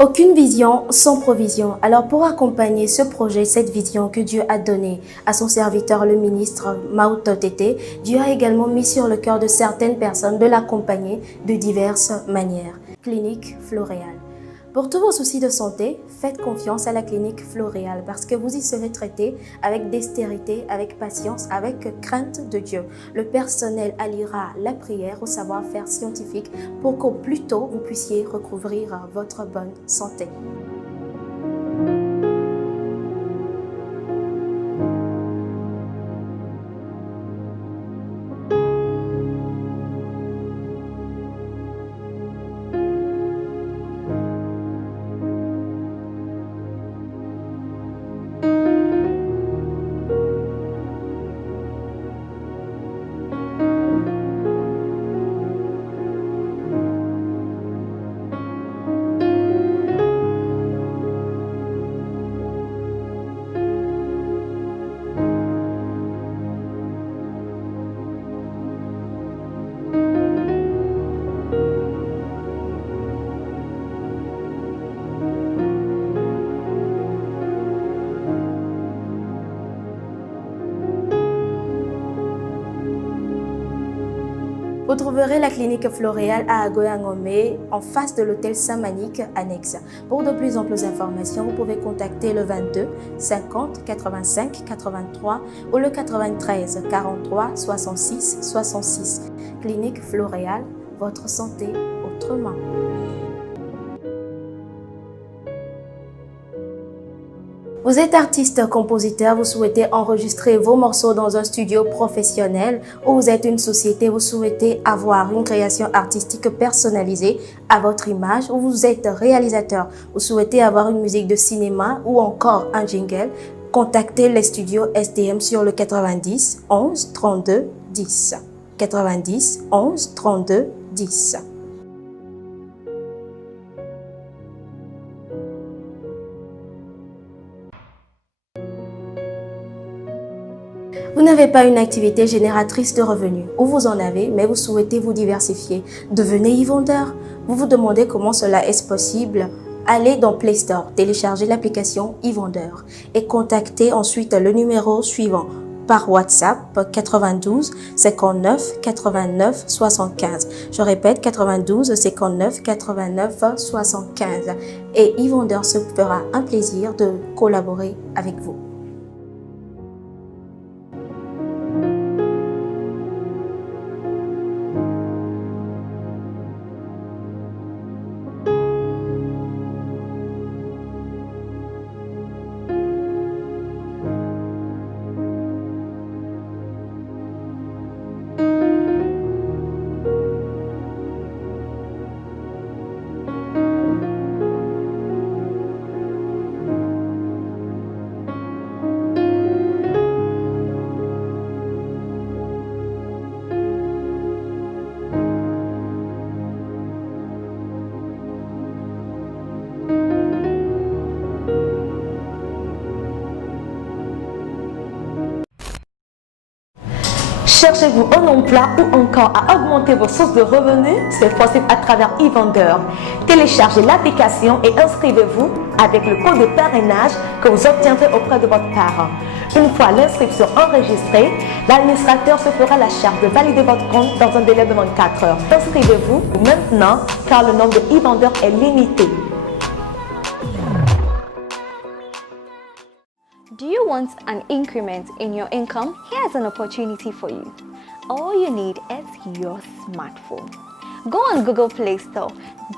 Aucune vision sans provision. Alors pour accompagner ce projet, cette vision que Dieu a donnée à son serviteur, le ministre Mao Totete, Dieu a également mis sur le cœur de certaines personnes de l'accompagner de diverses manières. Clinique Floréal. Pour tous vos soucis de santé, faites confiance à la clinique Floréal parce que vous y serez traité avec dextérité, avec patience, avec crainte de Dieu. Le personnel alliera la prière au savoir-faire scientifique pour qu'au plus tôt vous puissiez recouvrir votre bonne santé. Vous trouverez la clinique Floréal à Agoyangomé, en face de l'hôtel Saint-Manique annexe. Pour de plus amples informations, vous pouvez contacter le 22 50 85 83 ou le 93 43 66 66. Clinique Floréal, votre santé autrement. Vous êtes artiste, compositeur, vous souhaitez enregistrer vos morceaux dans un studio professionnel ou vous êtes une société, vous souhaitez avoir une création artistique personnalisée à votre image ou vous êtes réalisateur, vous souhaitez avoir une musique de cinéma ou encore un jingle, contactez les studios STM sur le 90 11 32 10. 90 11 32 10. Vous n'avez pas une activité génératrice de revenus, ou vous en avez, mais vous souhaitez vous diversifier. Devenez e-vendeur. Vous vous demandez comment cela est possible. Allez dans Play Store, téléchargez l'application e-vendeur et contactez ensuite le numéro suivant par WhatsApp 92 59 89 75. Je répète 92 59 89 75. Et e-vendeur se fera un plaisir de collaborer avec vous. Cherchez-vous un emploi ou encore à augmenter vos sources de revenus? C'est possible à travers e-vendeur. Téléchargez l'application et inscrivez-vous avec le code de parrainage que vous obtiendrez auprès de votre parent. Une fois l'inscription enregistrée, l'administrateur se fera la charge de valider votre compte dans un délai de 24 heures. Inscrivez-vous maintenant car le nombre de e-vendeurs est limité. Do you want an increment in your income? Here's an opportunity for you. All you need is your smartphone. Go on Google Play Store,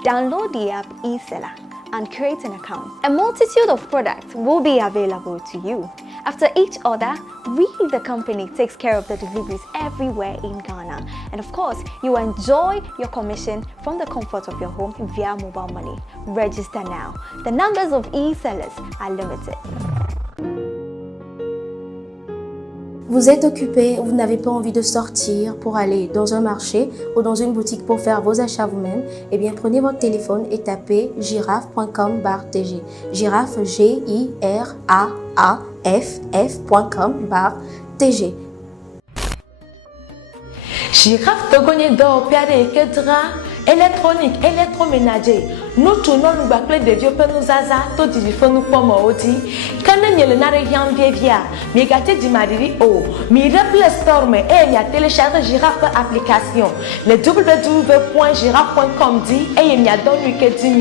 download the app eSeller and create an account. A multitude of products will be available to you. After each order, we, the company, takes care of the deliveries everywhere in Ghana. And of course, you enjoy your commission from the comfort of your home via mobile money. Register now. The numbers of e-sellers are limited. Vous êtes occupé, vous n'avez pas envie de sortir pour aller dans un marché ou dans une boutique pour faire vos achats vous-même, eh bien prenez votre téléphone et tapez giraffe.com/tg. Giraffe GIRAAFF.com/tg. Giraffe togonye do piade kedra électronique, électroménager. Nous tournons nous bâcler des vieux nous zaza, tout du fond nous pomme odi. Quand nous le n'arrivons bien via, mais gâté du mariri o, mais Play Store mais il y a téléchargé Giraffe application. Le www.giraffe.com dit et il y a donné que 10 000.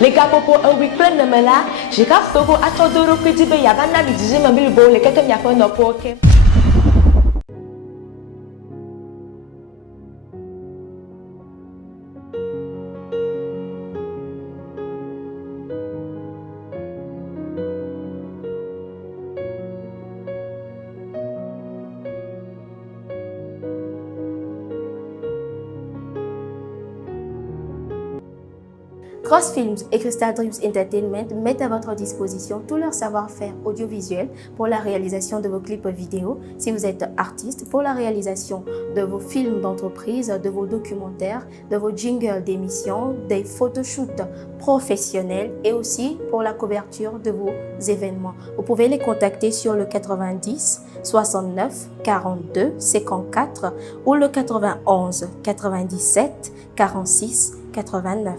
Les gars pour un week-end de là, Giraffe Togo a tout d'euro que dit ben y a pas de disait mais le beau les quelqu'un y a pas nos poker. Cross Films et Crystal Dreams Entertainment mettent à votre disposition tout leur savoir-faire audiovisuel pour la réalisation de vos clips vidéo, si vous êtes artiste, pour la réalisation de vos films d'entreprise, de vos documentaires, de vos jingles d'émissions, des photoshoots professionnels et aussi pour la couverture de vos événements. Vous pouvez les contacter sur le 90 69 42 54 ou le 91 97 46 89.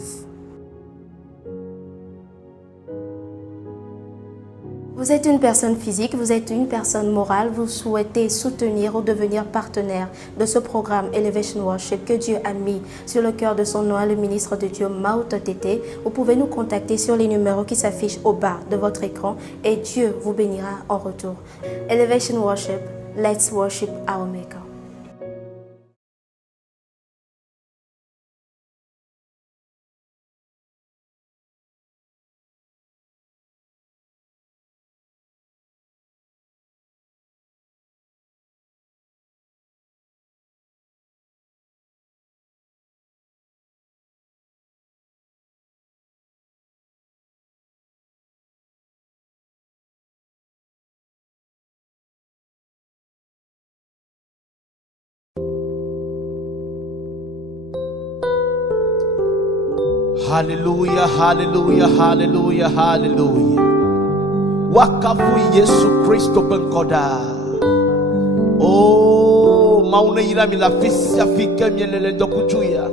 Vous êtes une personne physique, vous êtes une personne morale, vous souhaitez soutenir ou devenir partenaire de ce programme Elevation Worship que Dieu a mis sur le cœur de son nom, le ministre de Dieu, Maoto Tété. Vous pouvez nous contacter sur les numéros qui s'affichent au bas de votre écran et Dieu vous bénira en retour. Elevation Worship, let's worship our Maker. Hallelujah, hallelujah, hallelujah, hallelujah. Wakafu Yesu Kristo benkoda. Oh, mauna ira mi la fisi afika mi lele dokuchuya.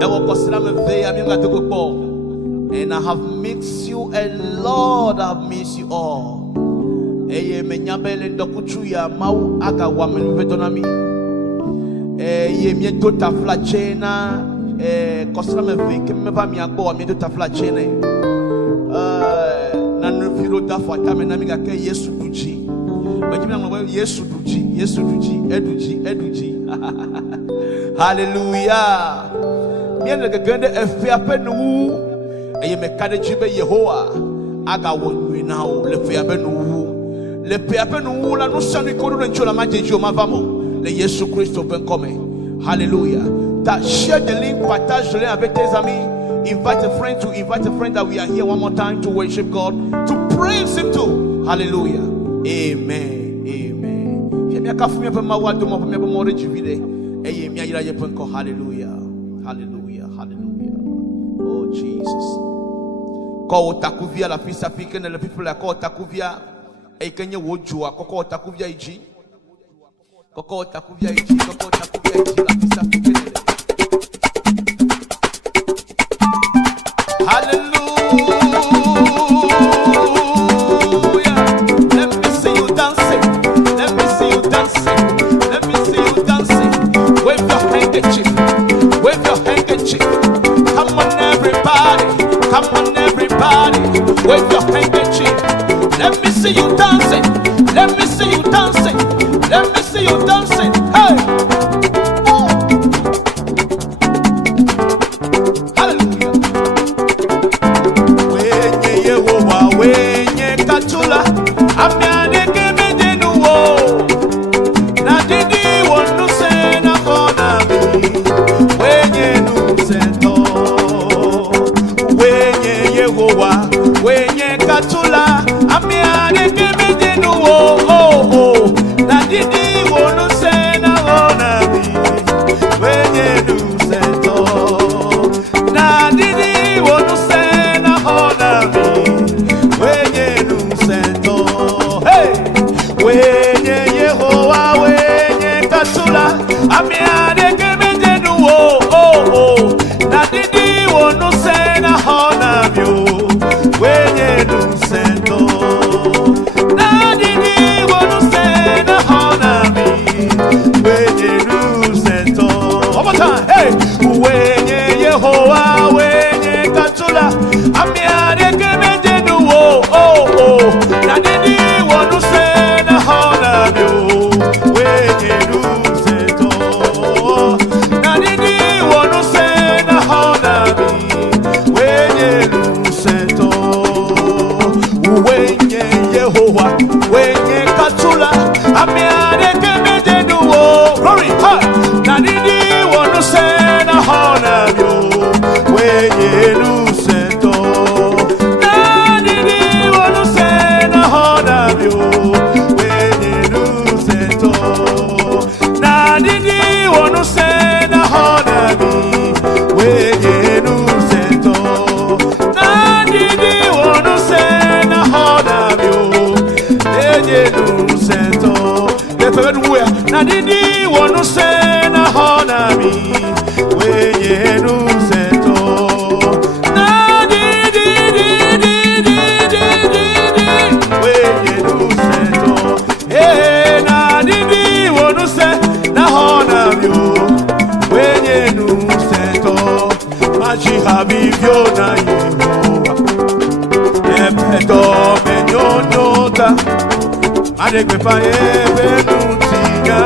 Ewo kosira me veya mi ngate ko. And I have mixed you and Lord I have missed you all. Eye me nyabele dokuchuya mau aga wa me vedonami. Eye mi tota flachena. Kosra me ve ke me ba mi agbo mi do tafla chene na no filo da fata me na mi ga ke Yesu duji ba jimi na Yesu duji eduji hallelujah mi na ga gande efi apenu eye me kade jibe Yehowa aga wonwi na o le fi apenu la no sanu ko do nchola majeji o mavamo le Yesu Kristo ben come hallelujah. Share the link, partage the link avec tes amis. Invite a friend that we are here one more time to worship God, to praise Him too. Hallelujah. Amen. Amen. Hallelujah. Hallelujah. Hallelujah. Oh Jesus. Ko takuvia la fils africaine le people la ko takuvia e kenye wojua ko takuvia iji. Ko takuvia iji la fils africaine. Hallelujah. Let me see you dancing. Let me see you dancing. Let me see you dancing. Wave your handkerchief. Wave your handkerchief. Come on everybody. Come on everybody. Wave your handkerchief. Let me see you dancing. Let me see you dancing. Let me see you dancing. Hey. Oh Madegbe paye benutinya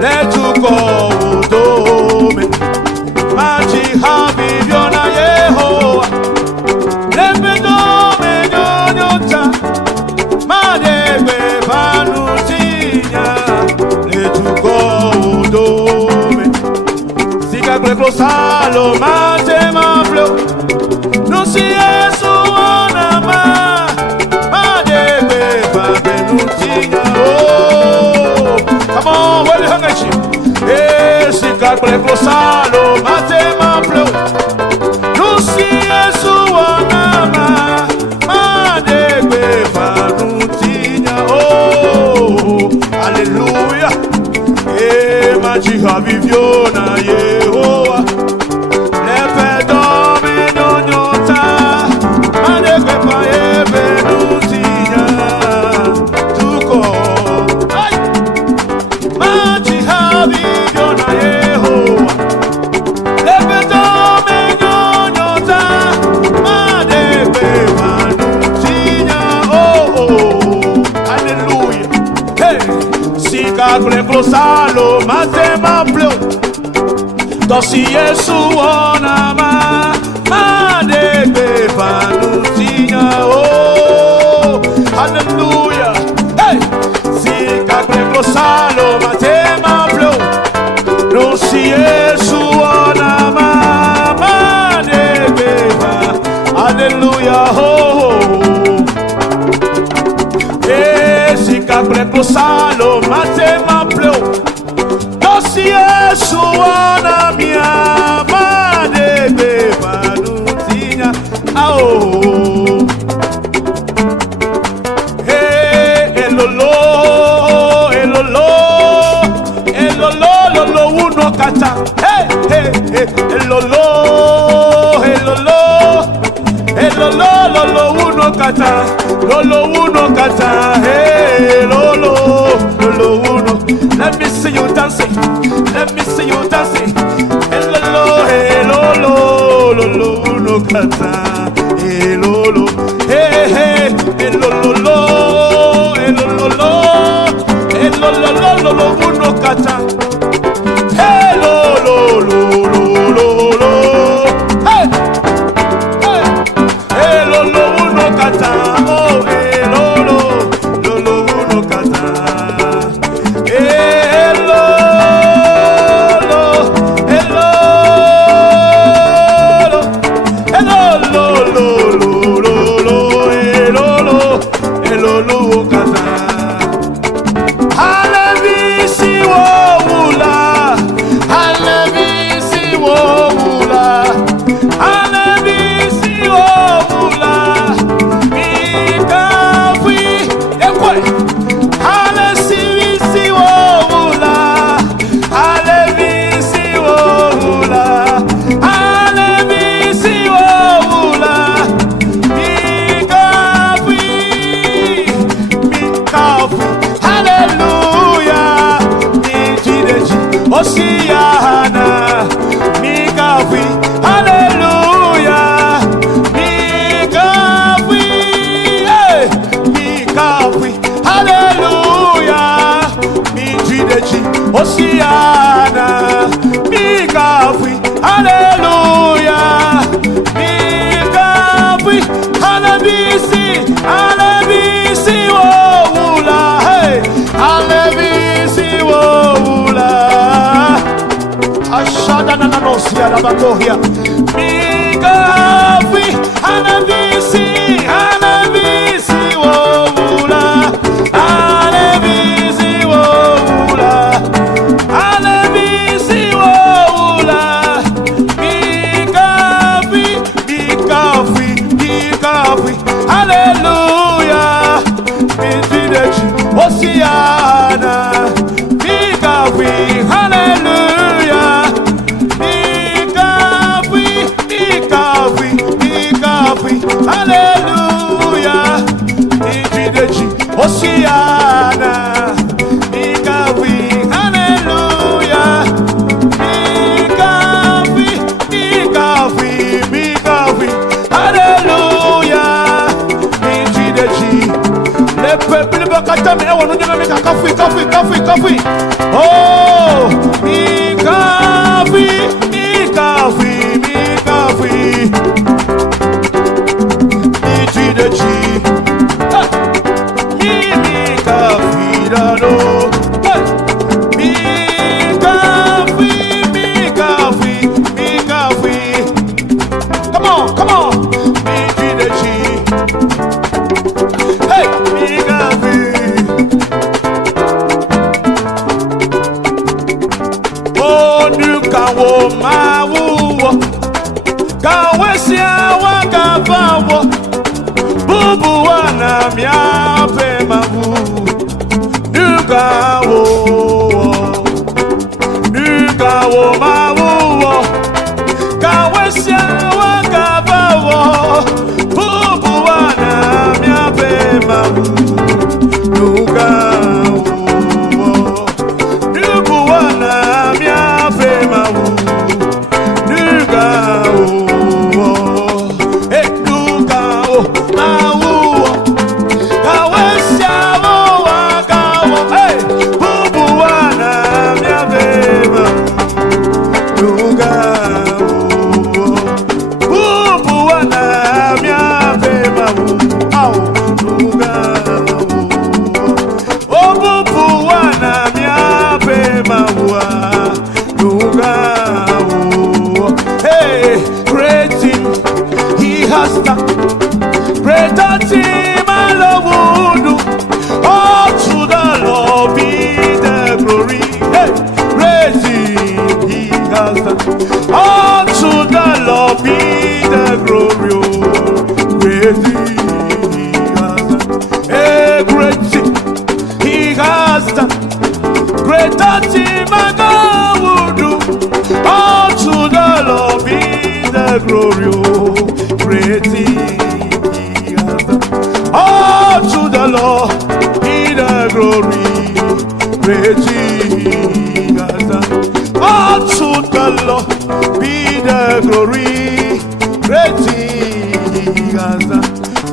letuko udome maji habibiona Yehowa lebedome nyonyota Madegbe banutinya letuko udome Sika gleklo salo mate maflo no si Yesu anama Madegbe babenutinya oh come on where the hungry sheep Sika gleklo salo mate maflo no si Yesu anama Madegbe banutinya oh hallelujah maji habibiona Yehowa lepedome nyonyota Madegbe paye benutinya tuko maji habibiona Yehowa lepedome nyonyota Madegbe banutinya oh hallelujah hey Sika gleklo salo matema pleu Dosi Yesu onama Madegbe banutinya oh hallelujah hey Sika gleklo salo matema pleu Dosi Yesu onama Madegbe hallelujah oh Sika gleklo salo matema pleu Dosi Yesu anamia Madegbe banutinya oh hey elolo elolo elolo lolo uno kata hey hey hey elolo elolo elolo lolo uno kata hey lolo lolo uno let me see you dancing hello lolo uno kata hey lolo hey hey lolo lolo uno kata hey lolo hey hey lolo uno kata oh hey lolo uno kata Hosiana, Mikawi, Hallelujah, Mikawi, hey, Mikawi, Hallelujah, Mijideji, Hosiana, Mikawi, Hallelujah, Mikawi, Halabisi, Halabisi, Wula, hey, Halabisi, Wula. Ashada na nosia la bakohia Mikawi Hanavisi wovula Hanavisi wovula Hanavisi wovula Mikawi Hallelujah Mijideji Osiana Mikawi Hallelujah coffee. Oh, me coffee. Me G the G. Me coffee, da do. Me coffee. Come on. Me G the G. Hey, me coffee. Oh, du kawo mawu. Kawesia wakafawo. Bubu wana miape mawu. Du kawo mawu. Kawesia wakafawo. Bubu wana miape mawu. Du kawo. Bubu wana miape mawu. Du kawo. Greater team I love all to the Lord be the glory. Hey, great thing He has done. All to the Lord be the glory. Great thing He has done. Hey, great thing He has done. Greater thing I love all to the Lord be the glory. Great thing. All to the Lord be the glory, great Jesus. All to the Lord be the glory, great Jesus.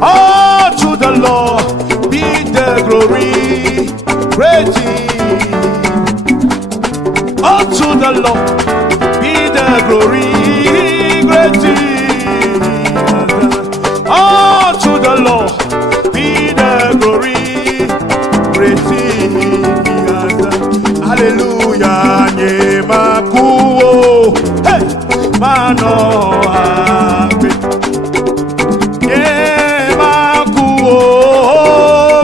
All to the Lord be the glory, great Jesus. All to the Lord be the glory, great Jesus. All to the Lord. Hallelujah, nye makuo, hey, mano abe, nye makuo,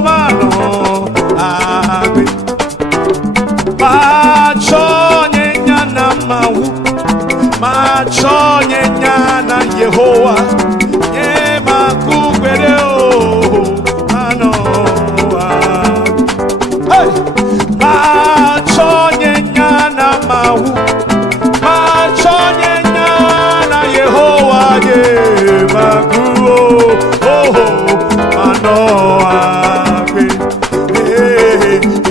mano abe, macho nyenya na mau, macho nyenya na Yehowa, nye makuo mano abe, hey. Machonye nyana Yehowa ye makuo mano abe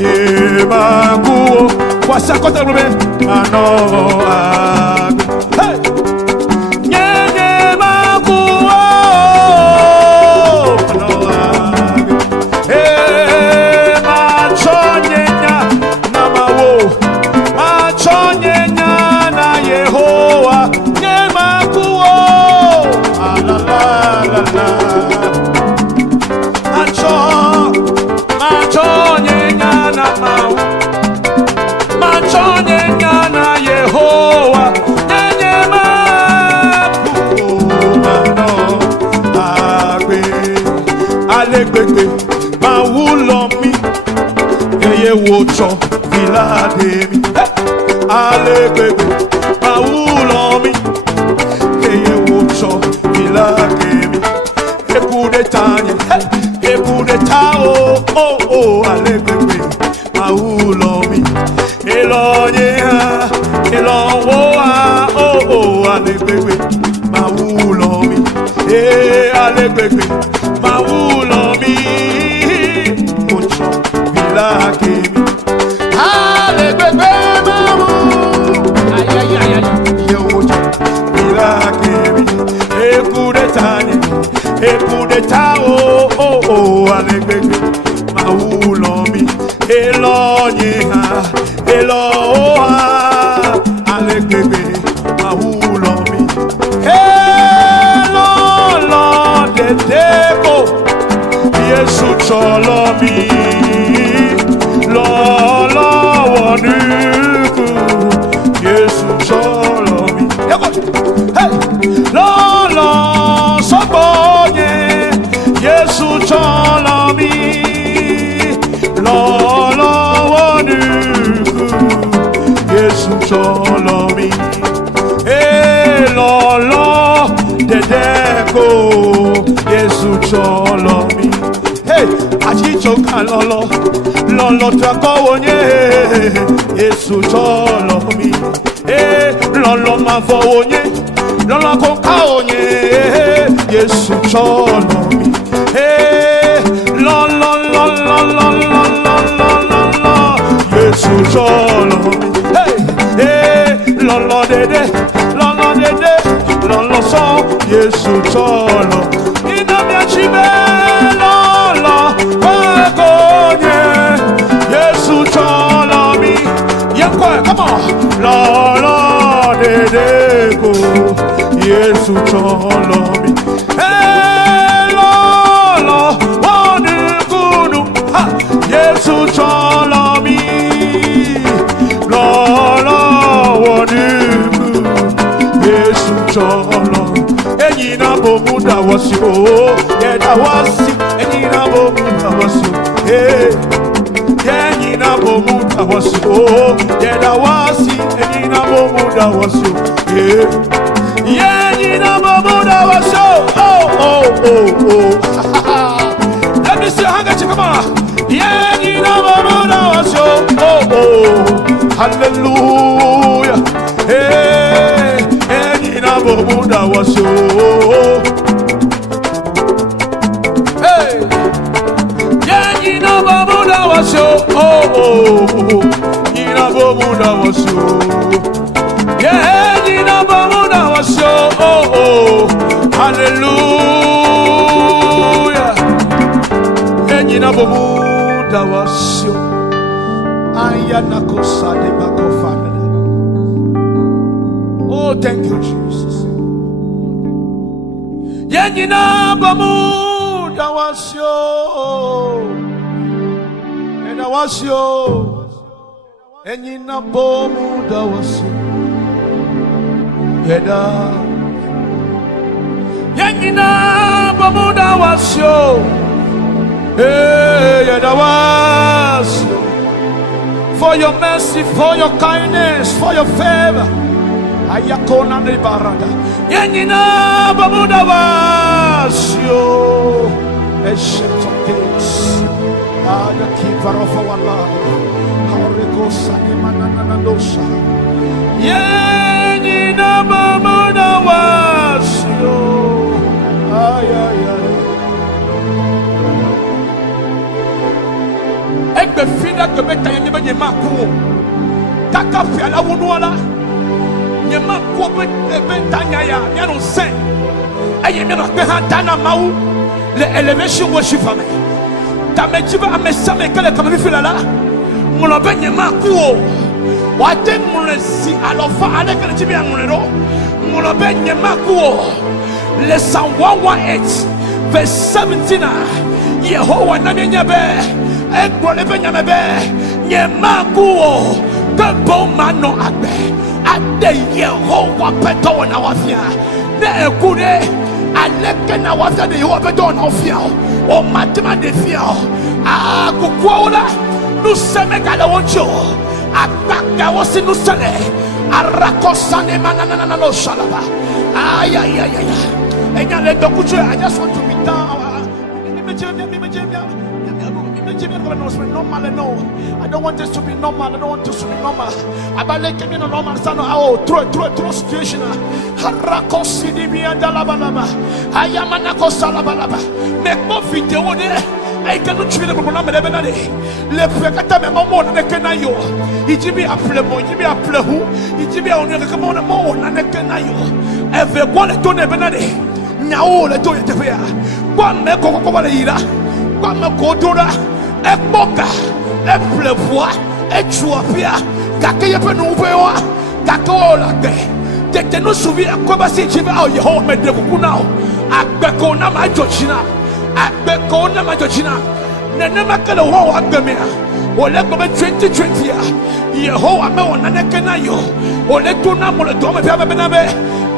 ye makuo kwa sakota blube mano abe hey nyenye makuo mano abe hey machonye nyana mawo machonye nyana Yehowa nye makuo la la la la machonye nyana mawo machonye nyana Yehowa nye makuo mano agbe alegbegbe mawulo mi eye wocho vilade mi alegbegbe mawulo mi eye wocho vilade mi ekude tanye ekude tao alegbegbe mawulo mi elonye ha elonwo ha alegbegbe mawulo mi alegbegbe mawulo mi wocho vilade mi alegbegbe mawu ye wocho vilade mi ekude tanye ekude tao alegbegbe mawulo mi elo bébé, Maoulomi. Hey, Lolo, Dedeko, Yesu Cholomi, Lolo, Wanuku, Yesu Cholomi. Hey, Lolo, Sobonye, Yesu Cholomi, Lolo, Wanuku, Yesu Cholomi. Hey, Lolo, Dedeko, Yesu Cholomi. Hey, ajichoka lolo, lolo twakowonye, Yesu Cholomi. Hey, lolo mavowonye, lolo kokawonye, Yesu Cholomi. Hey, lolo, lolo, lolo, lolo, Yesu Cholomi. Hey, hey, lolo dede, lolo so, Yesu Cholomi. Inamiachibe. Come on, Lolo Dedeko, Yesu Cholomi. Hey, Lolo, Wanukunu, Yesu Cholomi. Lolo Wanuku, Yesu Cholomi. Enyina bomuda wasio, yeda wasi. Enyina bomuda wasio, hey. Enyina bomuda wasio, yeda wasi. Enyina bomuda wasio, yeah. Enyina bomuda wasio, oh. Let me see your handkerchief, come on. Enyina bomuda wasio, oh. Hallelujah. Hey, enyina bomuda wasio. Hey, enyina bomuda wasio, oh. Enyina bomuda wasio. Yeah, enyina bomuda wasio, oh. Hallelujah. Enyina bomuda wasio. Ayana kosade bakofana. Oh, thank you, Jesus. Yenyina bomuda wasio. Ena wasio. Enyina bomuda wasio. Yeda. Yenyina bomuda wasio. Hey, yeda wasio. For your mercy, for your kindness, for your favor. Ayakona de barada. Yenyina bamuda wasio. Ancient of days. The keeper of our life. Hariko Sanimanana Dosa. Yenyina bamuda wasio. Ay. Egbe fida que beta yeba nyema ko kaka fiala wonuala nyema ko beta nyaya nyano sen aye me no be hantana mawu le elevation worship ame tamejiba amesame kale kama bifilala muno be nyema ko wa ten muno si alofa ale kale jibi anwero muno be nyema ko le Psalm 118 verse 17 Yehowa na nyabe Ekwole benyamebe nyemakuo kebo mano agbe ade Yehowa peto na wafia ne ekude aleke na wafia de Yehowa peto na wafia o matema de fia akukwola nuseme kale woncho akaka wosi nusele arakosane manana no shalaba ay enya le dokuche. I just want to be down. Normal, no. I don't want this to be normal. I don't want this to be normal. I believe in a normal stand. Oh, through situation. Harakosi di bianda labalaba. Ayamanako salabalaba. Make more video there. I cannot treat them on the benade. Le precata me momo na kenayo. Ijibi apple mo, ijibi apple who, ijibi on the common mo na kenayo. Every one to ne benade. Now le to yetefea. One me koko le ira. One me kodora. Eboka, eplevoa, echuapia, kakeye penubewa, Kakola de. Tete no suvi akoba si chibe au Yehovah medekuku now. Agbeko na majojina. Agbeko na majojina. Nenema kele ho agbemia. Ole gobe 2020 ya. Yehovah me wona nekena yo. Ole tuna mo le do me pia be na be.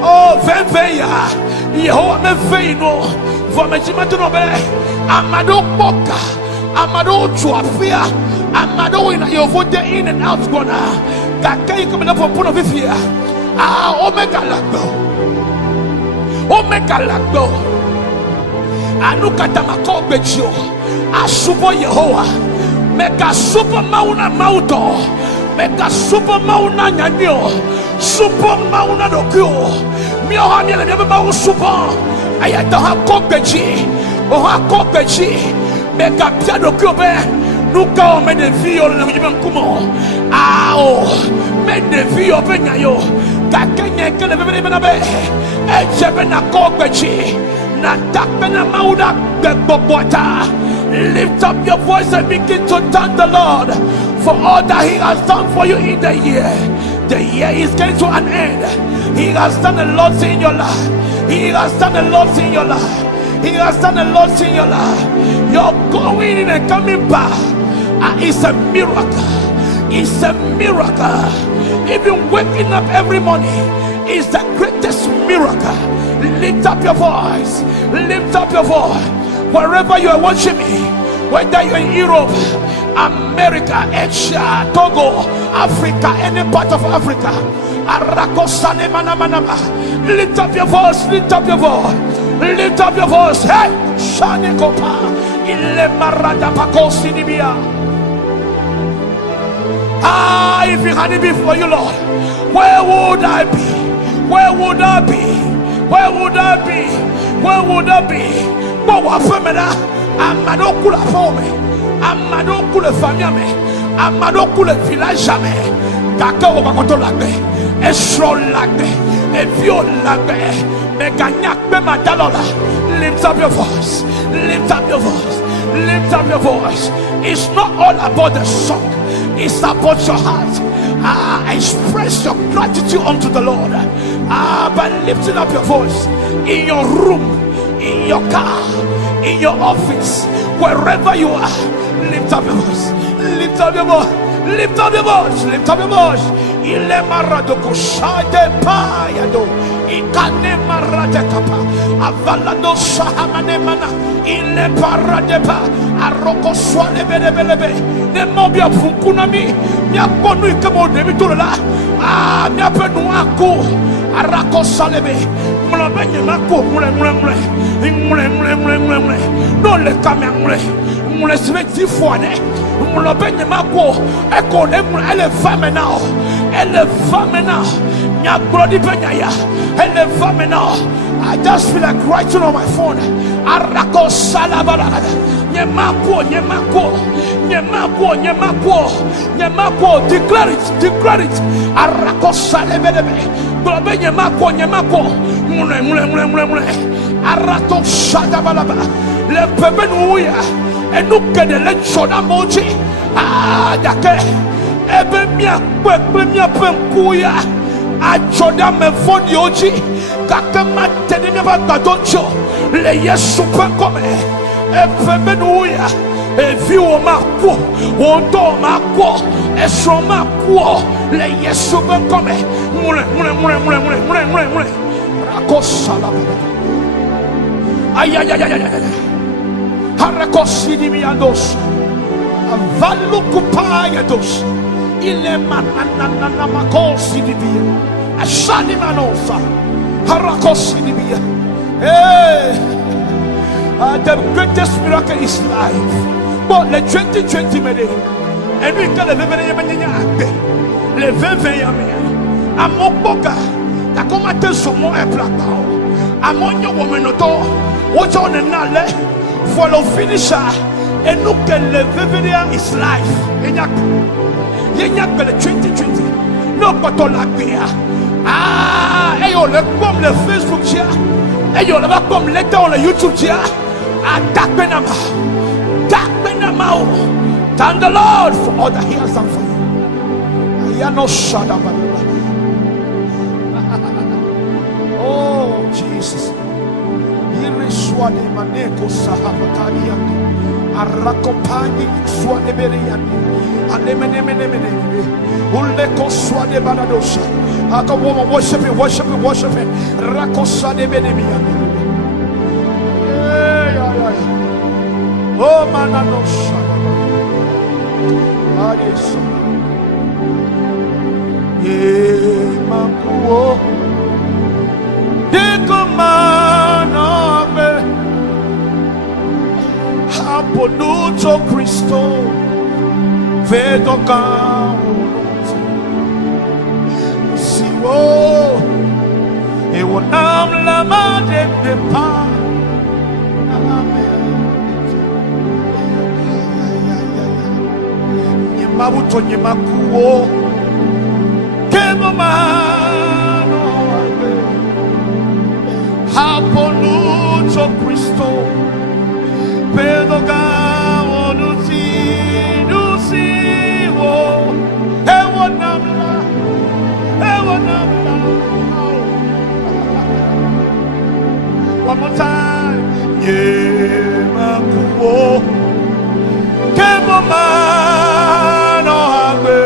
Oh, ven ya. Yehovah me ve no. Vo me jima to no be. Amado boka. Amado chuafia. Amado ina yo vote in and out gonna. Kakai come na for puno vifia. Ah, omega lagbo. Omega lagbo. Anu katamako bechio. Asubo Yehovah. Mega super mauna mauto. Mega super mauna nyanyo. Super mauna dokyo. Mio hamia na mia mau super. Ayata ha kobechi. Oha kobechi. Mega pia dokyo be. Nuka o me de vio na mjibe nkumo. Ao. Me de vio be nyayo. Kakenye kele bebe be na be. Ejebe na kobechi. Na takbe na mauda bebobota. Lift up your voice and begin to thank the Lord for all that He has done for you in the year. The year is getting to an end. He has done a lot in your life. He has done a lot in your life. He has done a lot in your life. You're going in and coming back. It's a miracle. It's a miracle. Even waking up every morning is the greatest miracle. Lift up your voice. Lift up your voice. Wherever you are watching me, whether you're in Europe, America, Asia, Togo, Africa, any part of Africa, lift up your voice, lift up your voice, lift up your voice. Hey, Shani Kopa, Ile Marada Pakosi Nibia. Ah, if it hadn't been for you, Lord, where would I be? Where would I be? Where would I be? Where would I be? Amado kule fome, amado kule famille, amado kule village jamais. Kaka wakakoto lagbe, esro lagbe, evio lagbe. Meganyak be madalola. Lift up your voice, lift up your voice, lift up your voice. It's not all about the song, it's about your heart. Express your gratitude unto the Lord. By lifting up your voice in your room, in your car, in your office, wherever you are. Lift up your voice, lift up your voice, lift up your voice, lift up your voice. Ile marado koshade payado, ikane marade kapa, avalado shahamane mana, ile parade pa, aroko swale belebelebe. Ne mobia funkunami, mia bonu ikemo debitola. Mia penu ako, arako salebe. Mulabenye mako mule. No le kamemule. Mule sveti fwane. Mulabenye mako. Eko ne mule ele fame now. Ele fame now. Nya brodi penyaya. Ele fame now. I just feel like writing on my phone. Arako salabala. Nyemako. Declare it. Arako salebelebe. Brobe nyemako. Mule. Arato shadabalaba. Le bebe nuya. Enuke de le chona moji. Dake. Ebe mia penkuya. Achoda me foni oji. Kakema tene neba gadoncho. Le yesu penkome. Ebe nuya. Eviwo makwo. Ondo makwo. Esro makwo. Le yesu penkome. Mule. Rakosalaba. Ay. Harakosi di miados. Avalu kupaya dos. Ile manana makosi di bia. Ashani manosa. Harakosi di bia. Hey. The greatest miracle is life. But le 2020 mede. And we can live in le 20 Amoboga. La comate somo e plakao. Amonyo womenoto. Watch on the nale. Follow finisher. And look at the vividia is life. Yenyak le 2020. No patola kia. Ayo le comme le Facebook chia. Ayo le va comme le dans le YouTube chia. Attack Benama. Thank the Lord for all that He has done for you. Ayano Shadabala. Eko sahabakania. Arakopani swade beriani. Anemenemenemene. Uleko swade banadosa. Aka woman worship him, worship him, worship him. Rakosade benemiani. Oh manadosa. Adesa. Makuo. Dekomanabe. Aponuto Cristo vedo caunti siwo e wonam la made de pa ni mabuto ni makuo kemo mano Aponuto Cristo vedo caunti nusiwo e wonam one more time. Yeah, makuo. Kemo mano habe.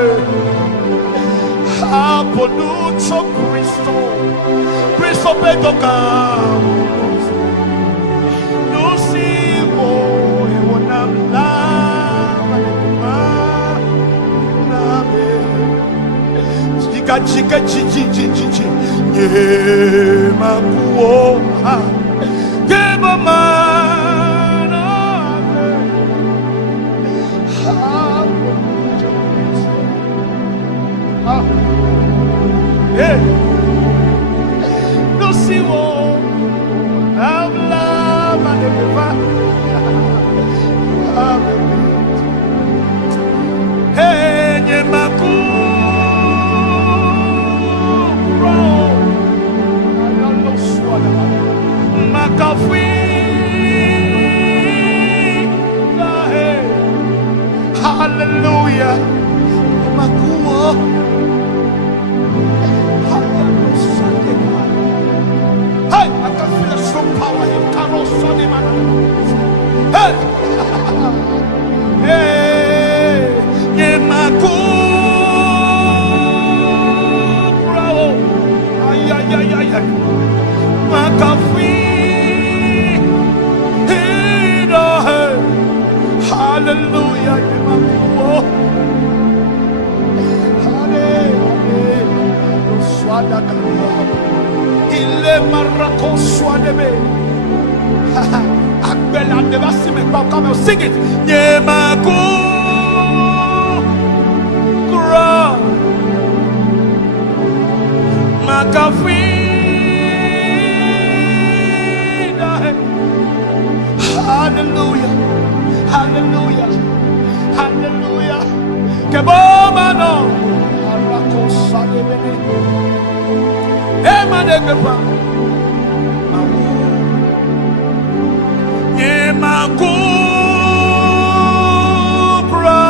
Aponuto Cristo. Cristo pedoka. Nusiwo ewonamla. Nabe. Chika chika chichi chichi. Yeah, makuo. Hey, no see what I've loved and never. Hey, Yemaku, bro, I don't swallow. Makafui, hallelujah, Makuo. Hey, I can feel a strong power here. Carol Sonny man. Hey, hey, Yemaku, bro, ay ay ay ay ay, Makafui. Hallelujah, il est marraco soadebe. Akbela devasi me come sing it. Yemaku kura makafida. Hallelujah. Hallelujah, hallelujah. Kebomano, arakosa de bene. Emane kepa, Yemakukra.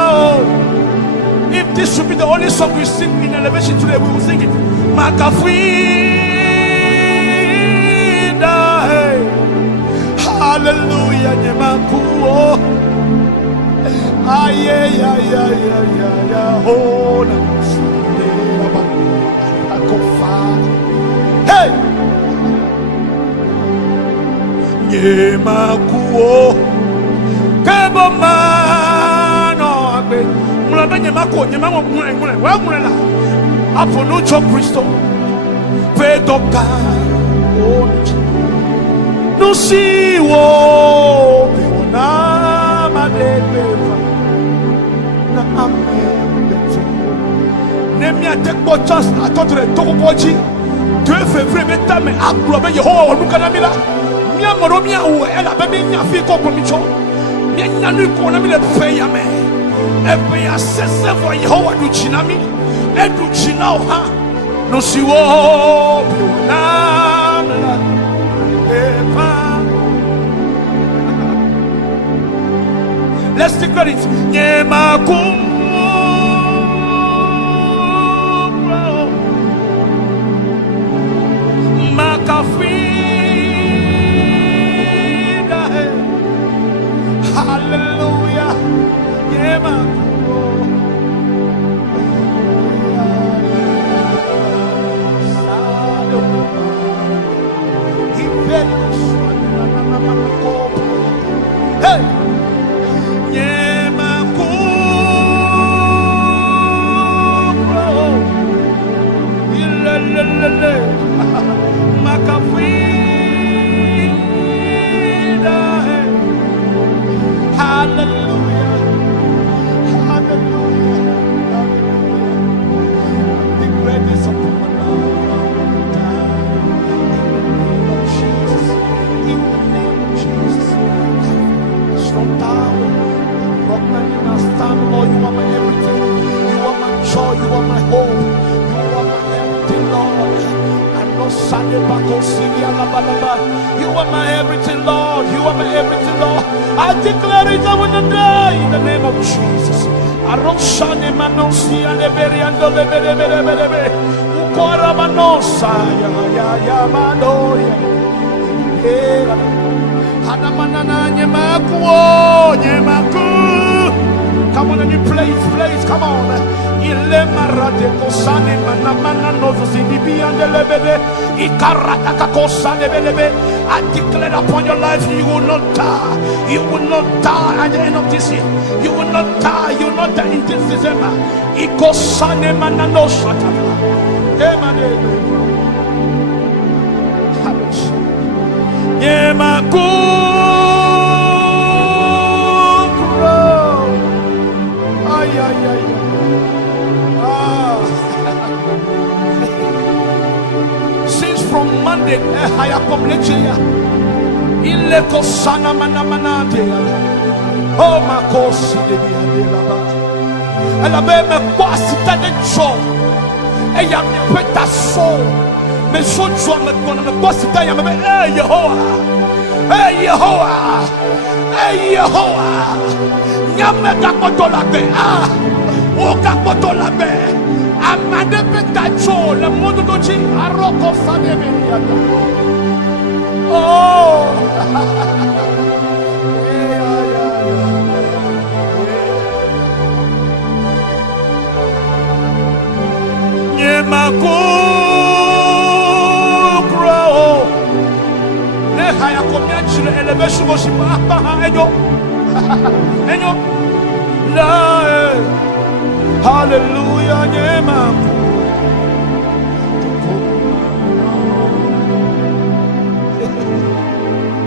If this should be the only song we sing in elevation today, we will sing it. Makafrida, hallelujah, Yemakuo. Ay, ay, ay, ay, ay, ay, ay, oh, hey, Yemakuo, Kebomano, Mulabe Yemakuo, Yemamo Mule, well, Mula, Aponuto Cristo, Pedoka, Nusiwo, Nama de Nemia take more chance. I thought to the Tokopochi. 2 février, mais t'as mais agglobé Yehowa, nous canamila. Mia moromia ou elle a bébé nia fi ko komicho. Mia nyanu ko na mi le peya me. E peya sese vo Yehowa du chinami. E du chinao ha. No siwo na la. Let's declare it. Yemaku. Makafida. lele. Makafida. Hallelujah. Hallelujah. Hallelujah. Declare this upon my life. In the name of Jesus. Strong tower. Rock my inner stand, Lord. You are my everything. You are my joy. You are my hope. You are my everything, Lord. You are my everything, Lord. You are my everything, Lord. I declare it over the day in the name of Jesus. Aroshane manosi and leberiando lebere. Ukora manosa ya manoya. Hanamanana nyemaku. Come on, let me play it, come on. Ile marade kosane manamana nozo sindibi andelebede. Ikarata kakosane belebe. I declare upon your life, you will not die. You will not die at the end of this year. You will not die. You will not die in this December. Ikosane manano shatava. Emane. Nyemaku. Since from Monday, I have come lecture. Ileko sana manamanate. Oh my course, elle avait me quoi si t'as des choses. Et y'a me peut ta soul. Mais je dois me donner me quoi si t'as y'a me hey Yehovah. Hey Yehovah. Hey Yehovah. Nyame kakoto la paix. Ah. O kakoto la paix. Amade petacho le monde doji aroko sanebe yata. Oh. Nyemaku bro. Ne haya komia chile elevation go shipa pa enyo. Enyo. La. Hallelujah, nyemaku.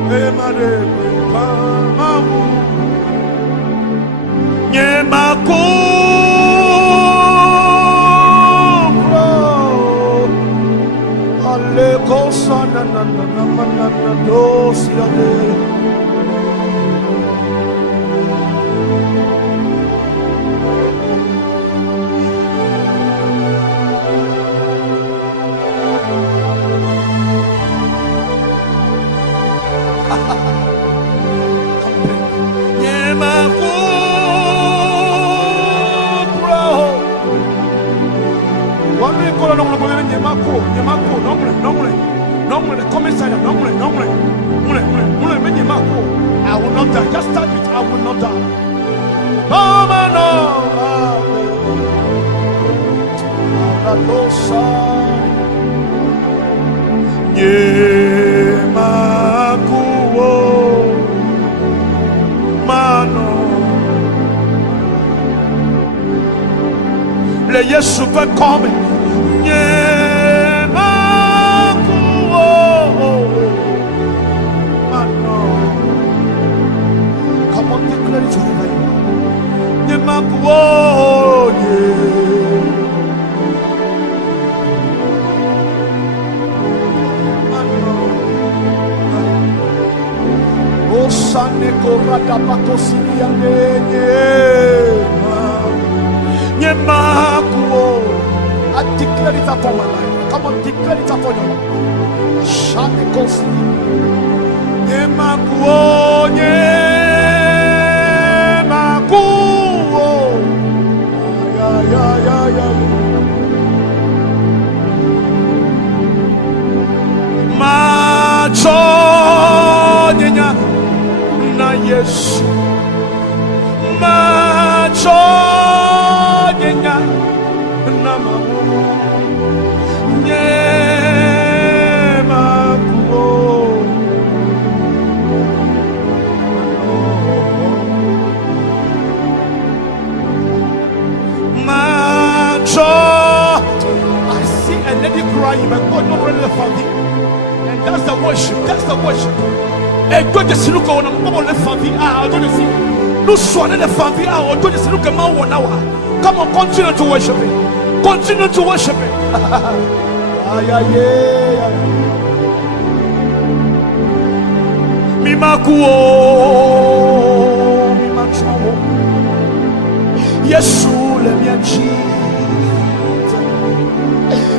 Emare pamamu. Nyemaku. Ale kosa na dosi ade. I will not die. Just start with I will not die. No man, no. Mano. Le Yesu peut come. Come on, declare it to him. Oh, Sane Korada Pakosilia Nyemakuo. I declare it upon my life. Come on, declare it upon your life. Sane Kosi Nyemakuo. Machonya na Yesu. Machonya na mamu. Nyemakuo. I see a lady crying, but And that's the worship. That's the worship. And God just look on the family. I don't see. No son in the family. I don't just look at my 1 hour. Come on, continue to worship Him. Continue to worship Him. Mimakuo, mimachuo. Yesu le miachi.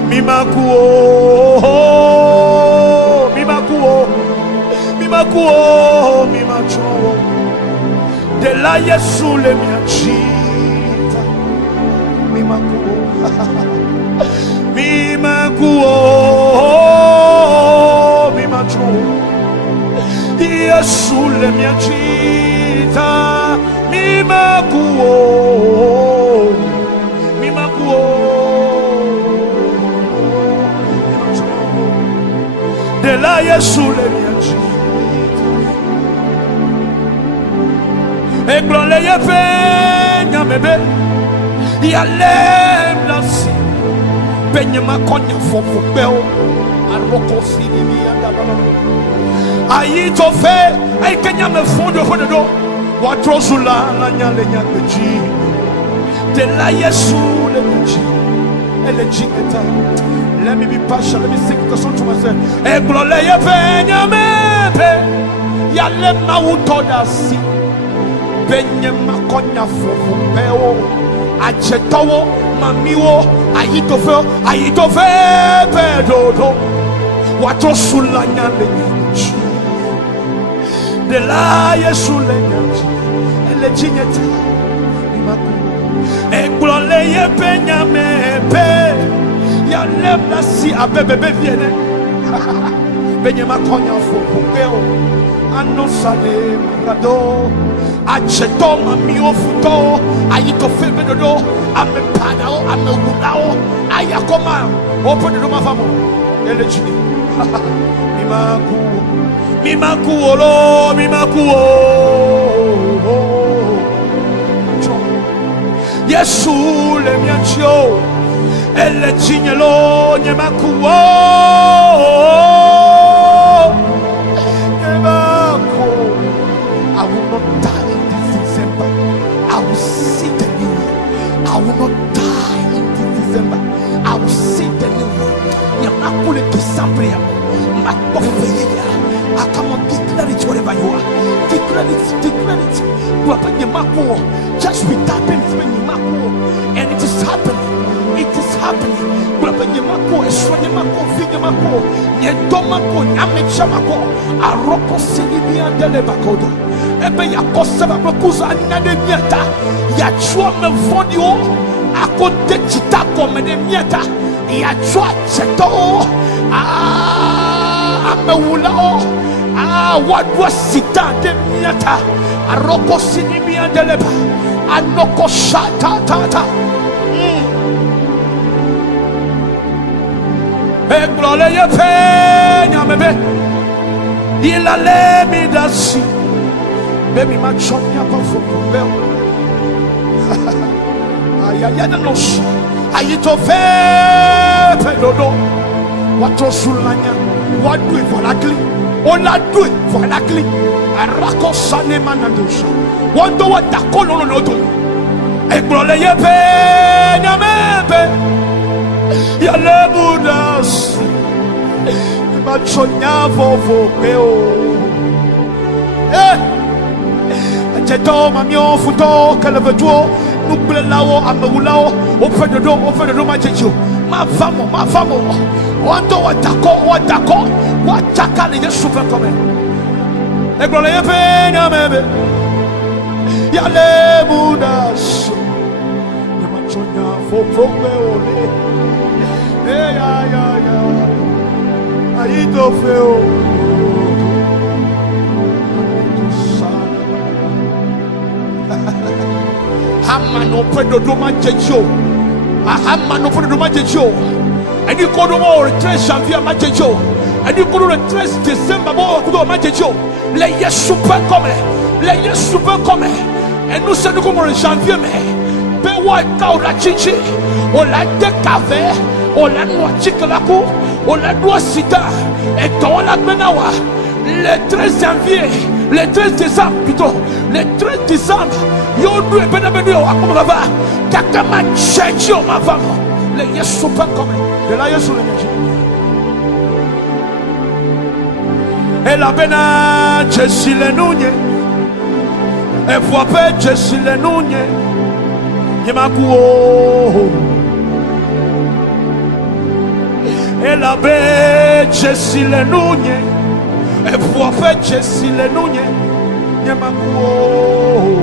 Mimakuo, mimakuo, mimakuo, mimachuo. De la Yesu le miachi. Mimakuo, mimakuo, mimachuo. Yesu le miachita, mimakuo, mimakuo, de la Yesu le miachita. Eglon le yepe nyamebe, yalem lasi, penye makonya fofu beo, aroko sidi bianda baba. Ayi to fe, ay kenya me fondo hodo, watrozula la nyale nyakeji. De la Yesu le meji, ele jingeta. Let me be passionate, let me sing the song to myself. Eglon le yepe nyamebe, yalem ma utodasi. Benye makonya fofu beo, achetowo mamiwo, ayi to fe pedodo, watrozula nyale nyakeji. De la Yesu le nyaji, ele jinyeta, mimaku. Eglon le yepe nyamepe, ya lebla si abebebe viene. Benye makonya fofu beo, anosale magado, acheto mamio futo, ayito febe dodo, ame padao, ame wulao, ayakoma, open the room famo, ele jini. Mimaku. Mimakuolo, mimakuo. Yesu le mianchio, ele chinyelo nyemakuo. Nyemako. I will not die in this December. I will see the new year. I will not die in this December. I will see the new year. Nyemakule December. Makofeya. I come on, declare it wherever you are. Declare it, declare it. Just be tapping and it is happening. It is happening. What was Sita de Miata? Aroko Sinibia deleba, Anoko Shata Tata. Eglole ye penya mebe, ila le mi dasi, baby ma chonya kofu bel. Ayaya no shi, ayito fe pedodo. Wato sulanya, what do it for likely? Ola do it for likely. Arako sane manadosha. Wando wa dakolo no do. Eglole ye penya mebe. Ya lebudas ma chonya vovo peo ajeto mamio futo kelevetuo nuble lawo amewulao opedodo ma jejo ma famo wando watako wataka le super comme eglole ye penya mebe ya lebudas ma chonya vovo peo Aito feo Hama no pedo do majejo Hama no pedo do majejo Eni kodo mo 13 janvier majejo Eni kodo le 13 décembre mo kodo majejo Le yesu pe come Et nous sommes comme le janvier mais Be wa ka o la chichi O la dekave O la noachikelaku Oladua Sita, et Tola Menawa, le 13 janvier, le 13 décembre plutôt, le 13 décembre, Yodu et Benabeno, Akumava, Kakama Chechio Mavamo, le Yesupa comme, de la Yesu le et la Bena, Jessie le Nounye, et Voipé, Jessie le Nounye, Yemakuo. Et la baie Jessie le Nounye, et Voipé, Jessie le Nounye, Yemakuo.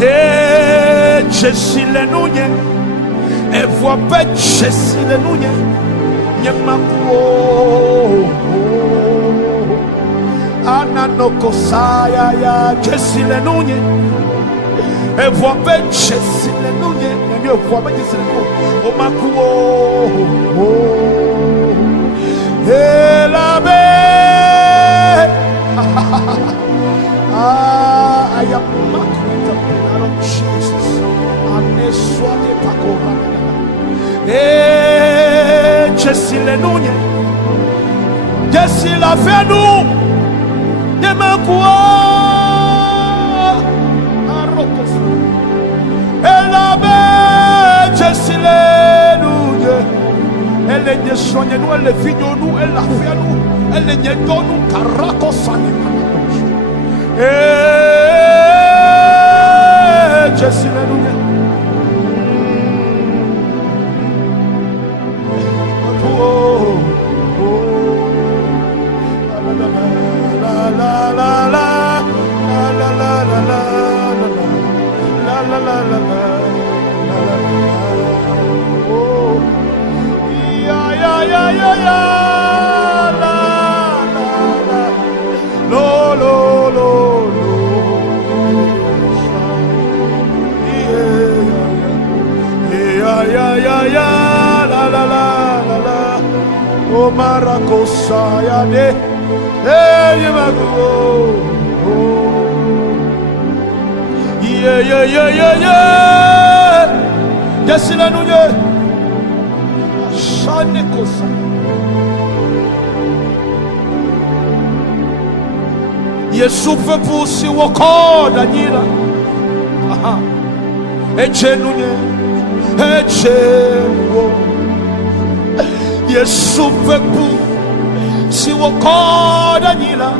Et Jessie le Nounye, et Voipé, Jessie le Nounye. Ananoko saya ya Jessie le Nounye, et voix belle Jessie le Nounye, et mieux voix belle Jessie le Nounye, o makuo, et la belle, I am makuta, Jesus, ane soade pakora. Jessie le Nounye, Jessie la fait nous, demain quoi, elle a belle Jessie le Nounye, elle est soignée nous, elle est fille nous, elle a fait nous, elle est dans nous, Karakosane. Jessie le Nounye. Maracosa ya de Yemago. Yeah. Jessie le Nounye, Shane Kosa. Yesu fait pour si wako Daniela. Eche Nounye, Eche wo. Yesu fait pour si wako Daniela.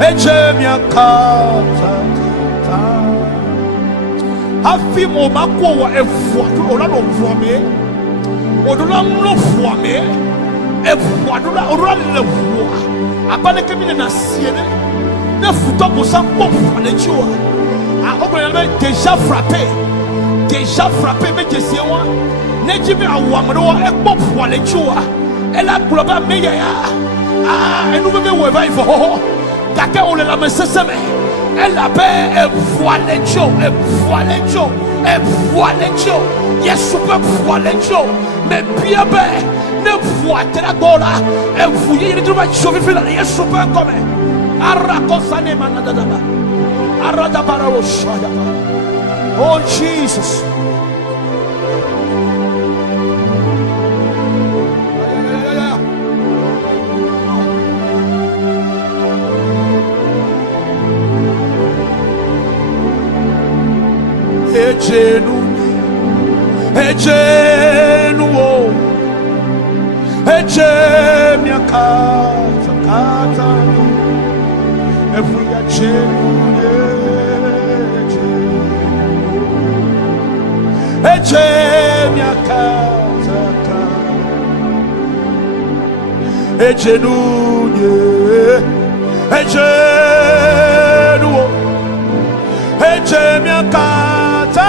Eche miakata. Afi mo mako wa efuadu ola no fuame odula no fuame efuadu la ola le fua abale kemi na siene ne futo ko sa pop le chiwa a obele déjà frappé me Jessie wa ne jibe awamdo wa e pop le chiwa e la globa me ya enu me we vai fo kake ole la me seseme. Elle a fait voilé Joe, Yesu peut voilé Joe, mais bien ben, ne voilez la gola, et vous y allez trouver Joe, Yesu peut comme Arakosane manadaba, Aradabara Oshayaba. Oh Jesus. Ejenuo, miakata kata, efuya chenuye, miakata kata, ejenuye, ejenuo, miakata.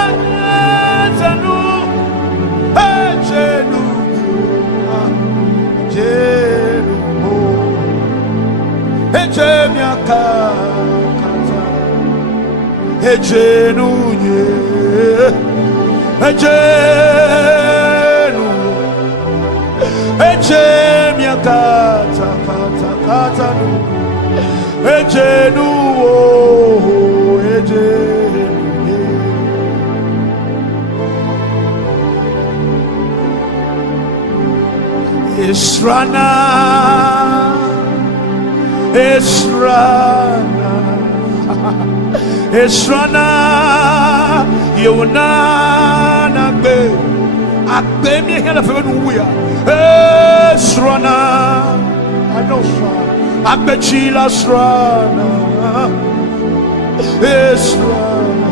Ejenunye, ejemiakata kata kata nu, ejenuo, ejenunye. Esrana, Esrana, Esrana, Yonana, Agbe mi hena fe no wuya. Esrana, Anosha, Agbe chila Esrana, Esrana,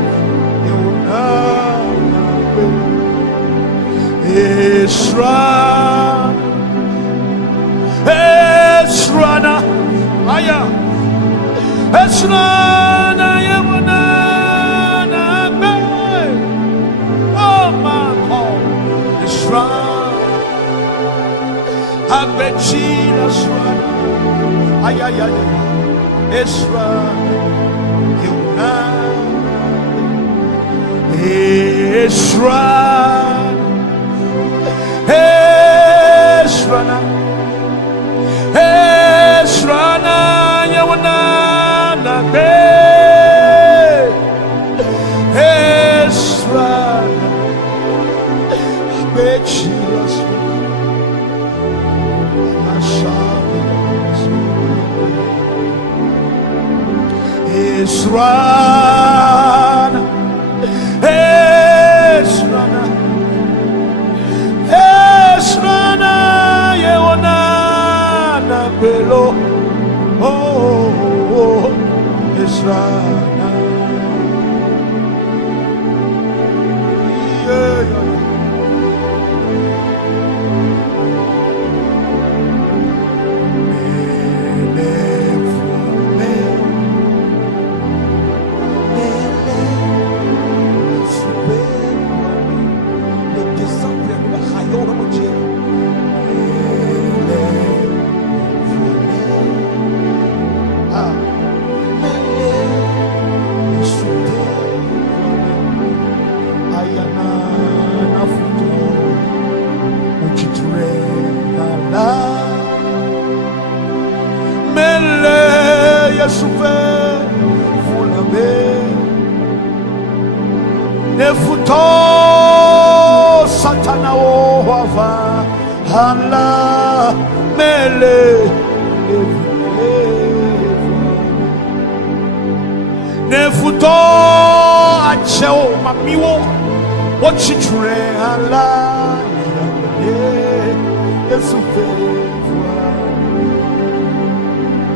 Yonana, Esrana. Esrana, aya, Esrana, Yamanana, oh my God, Esrana, Abechina, Esrana, aya, aya, Esrana, Yamanana, Esrana, Esrana. Esrana, Yawanana, Esrana, Bechilas, Esrana, Esrana, Esrana, Yawanana, Belo, oh, Esrana, yeah. Nefuto satana wava hala mele nefuto acheo mamiwo wachitre hala esufe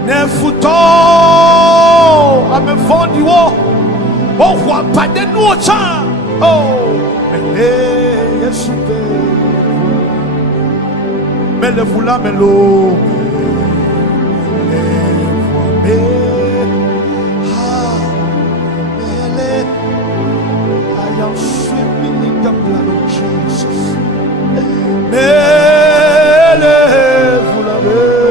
nefuto amefondi wo wa pade no cha oh mele yesupe mele fula melo mele I am swimming in the blood of Jesus mele fula mele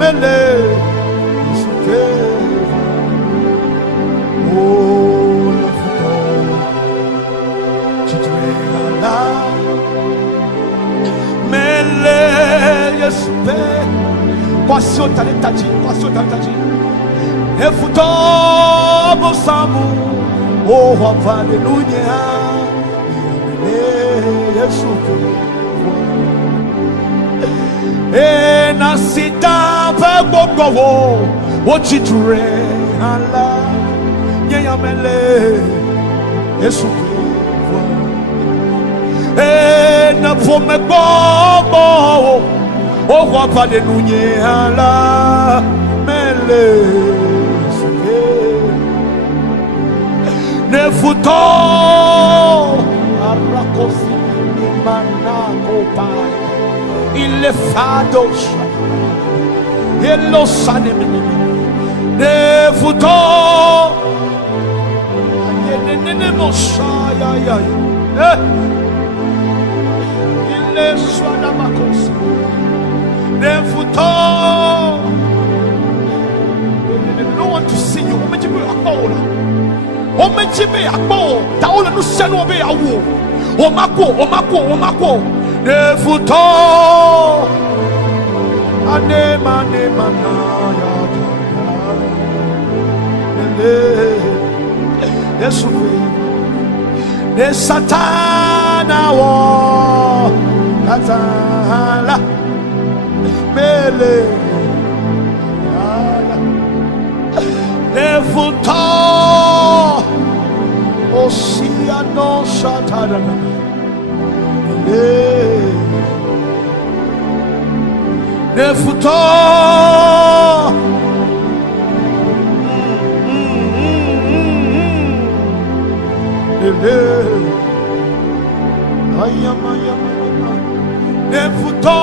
mele yesupe oh la futo chitrela mele yespe kwasio talentaji e futo bosamu oh hallelujah mele yesupe e nasita pe gbogbo wo chitrela Yamele Esupe na fome bobo o wa pale nunye ala mele Esupe ne futo arakosi manako pa il fados ello sanemini ne futo nene mosaya ya ile swada makosi nefuto no want to see you omejibe akpo taola no senu obe awo omako nefuto anema na ya Yesu ne satana wo kata Nefuto. Nefuto.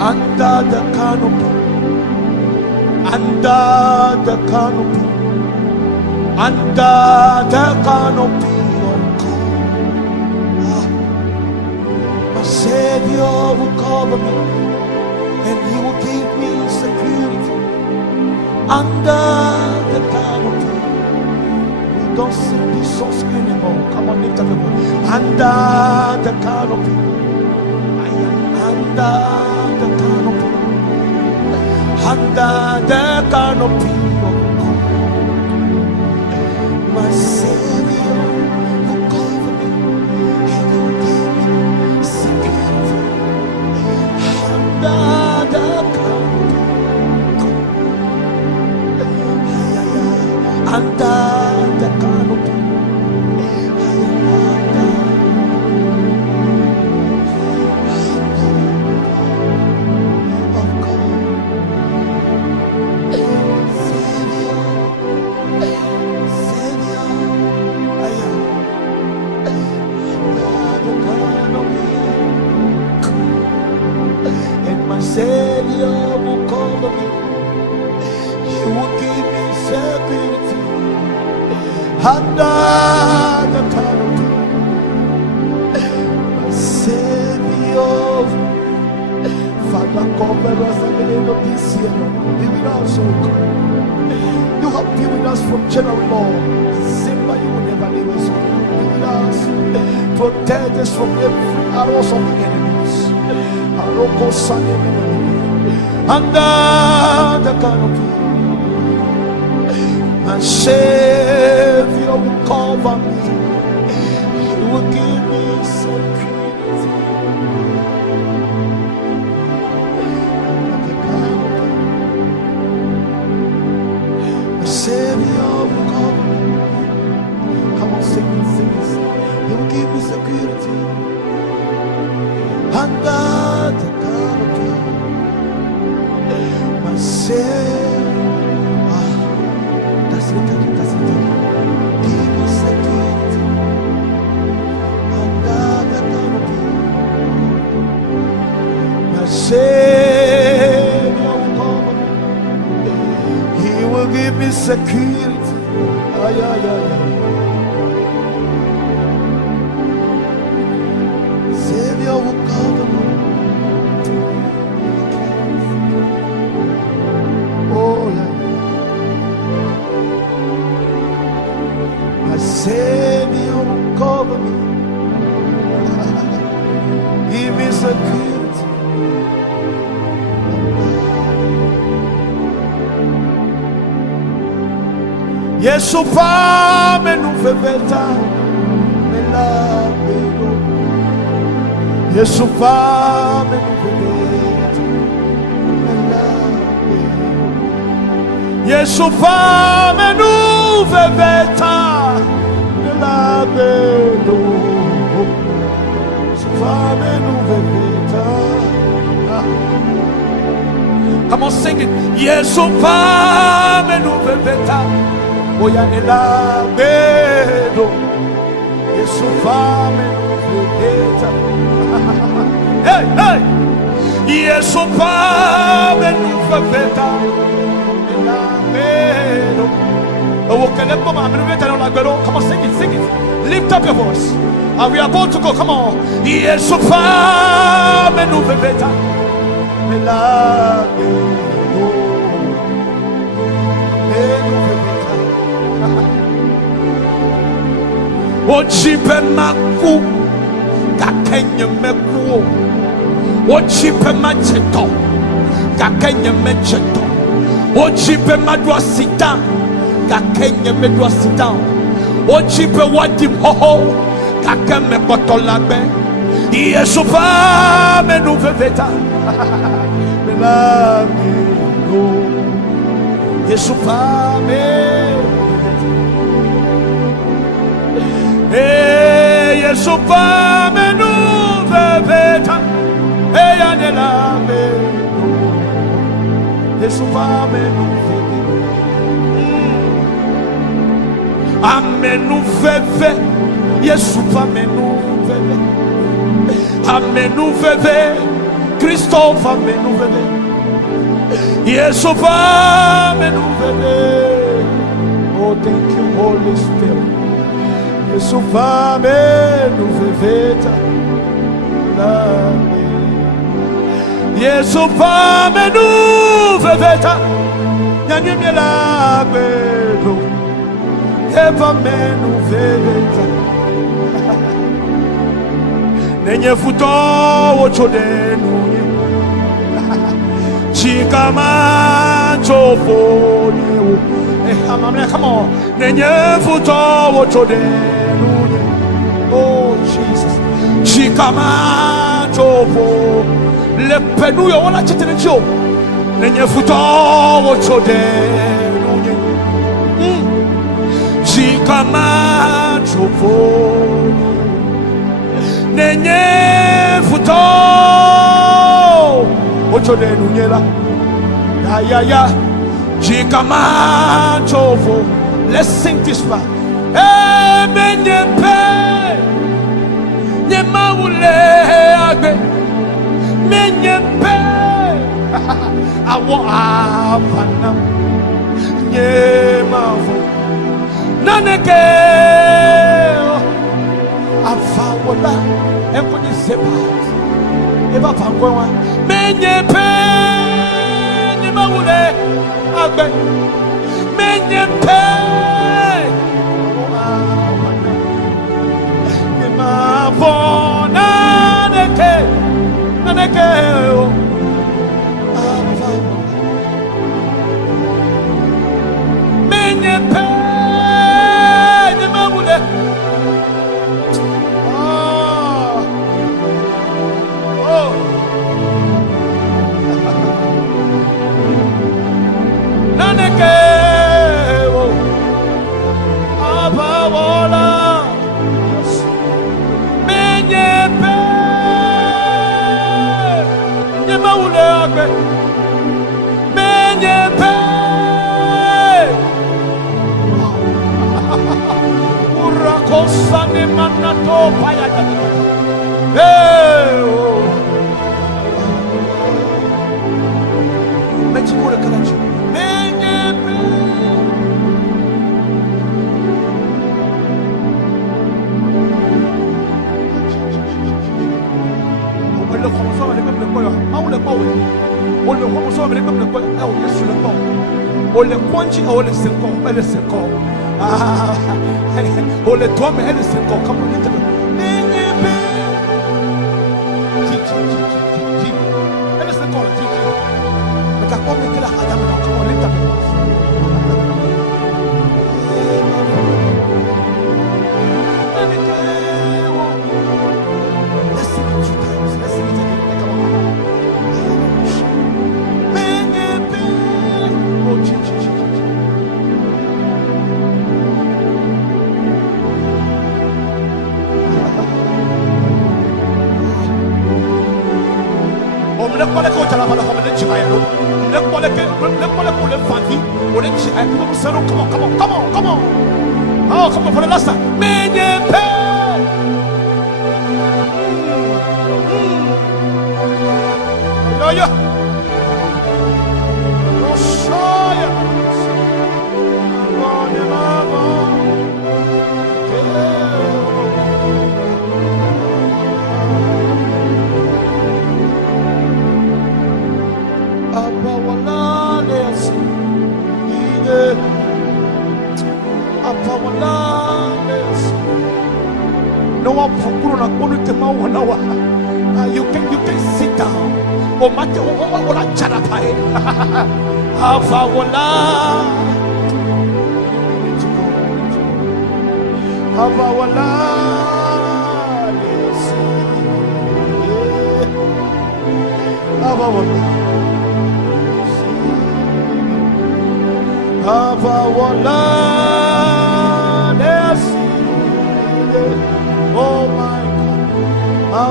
Under the canopy, under the canopy, under the canopy of God. My Savior will cover me, and He will give me security. Under the canopy, we don't sing this song anymore. Come on, lift up your voice. Under the canopy, I am under the canopy, under the canopy of God. My Savior will cover me, He will give me security. Under the canopy of God. Under the canopy. Savior will cover me, He will give me security. Under the canopy, my Savior. Father, cover us at the end of this year. Be with us, oh God. You have been with us from January, Lord. December, you will never leave us. Be with us. Protect us from every arrows of the enemies. Under the canopy, my Savior will cover me. He will give me security. My Savior will cover me. Come on, sing it, sing it. He will give me security. Under the canopy, my Savior, that's it, give me security. Under the canopy, my Savior will cover me. He will give me security. Savior will cover me. Oh yeah. My Savior will cover me. Give me security. Yesu pa menu feveta melabelo. Yesu pa menu feveta melabelo. Yesu pa menu feveta melabelo. Yesu pa menu feveta. Come on, sing it. Yesu pa menu feveta. Oya melabelo. Yesu pa menu feveta. Hey, hey! Yesu pa menu feveta. Melabelo. Come on, sing it, sing it. Lift up your voice. And we are about to go. Come on. Yesu pa menu feveta. Melabelo. Menu feveta. Ochipe maku kakenye mekuo. Ochipe macheto kakenye mecheto. Ochipe madwasita kakenye medwasita. Ochipe wadi moho kakeme kotolabe. Yesu pa menu feveta. Melabelo. Yesu pa menu feveta. Yesu pa menu veveta. Yanela menu. Yesu pa menu veveta. Amenu veve. Yesu pa menu veve. Amenu veve. Christophe amenu veve. Yesu pa menu veve. Oh, thank you, Holy Spirit. Yesu pa menu veveta. Yesu pa menu veveta. Nyanyemye la bedo. Eva menu veveta. Nenye futo wochode nunye. Chikama chopo nyewo. Come on. Nenye futo wochode nunye. Oh Jesus. Chikama chopo. Le penu yo wala chitene cho. Nenye futo wochode nunye. Chikama chopo. Nenye futo ochode nunyela ya jikama chovo. Let's sing this part. Menye pe nye maule agbe menye pe awo apana nye mavo naneke afawola emponi sepat eba pangwa menye pe nye maule agbe menye pe nye mavo naneke menye pe nye maule Ole kwanji ole senko ele senko ole tome ele senko kama nita nebe ji ele senko ji meka kome kila haja mna kama nita Come on. Oh, come on for the last time. Menye pe. Yo. Roshaya. No one you can sit down. Oh, mate, what a chanapai. Avawala. Now,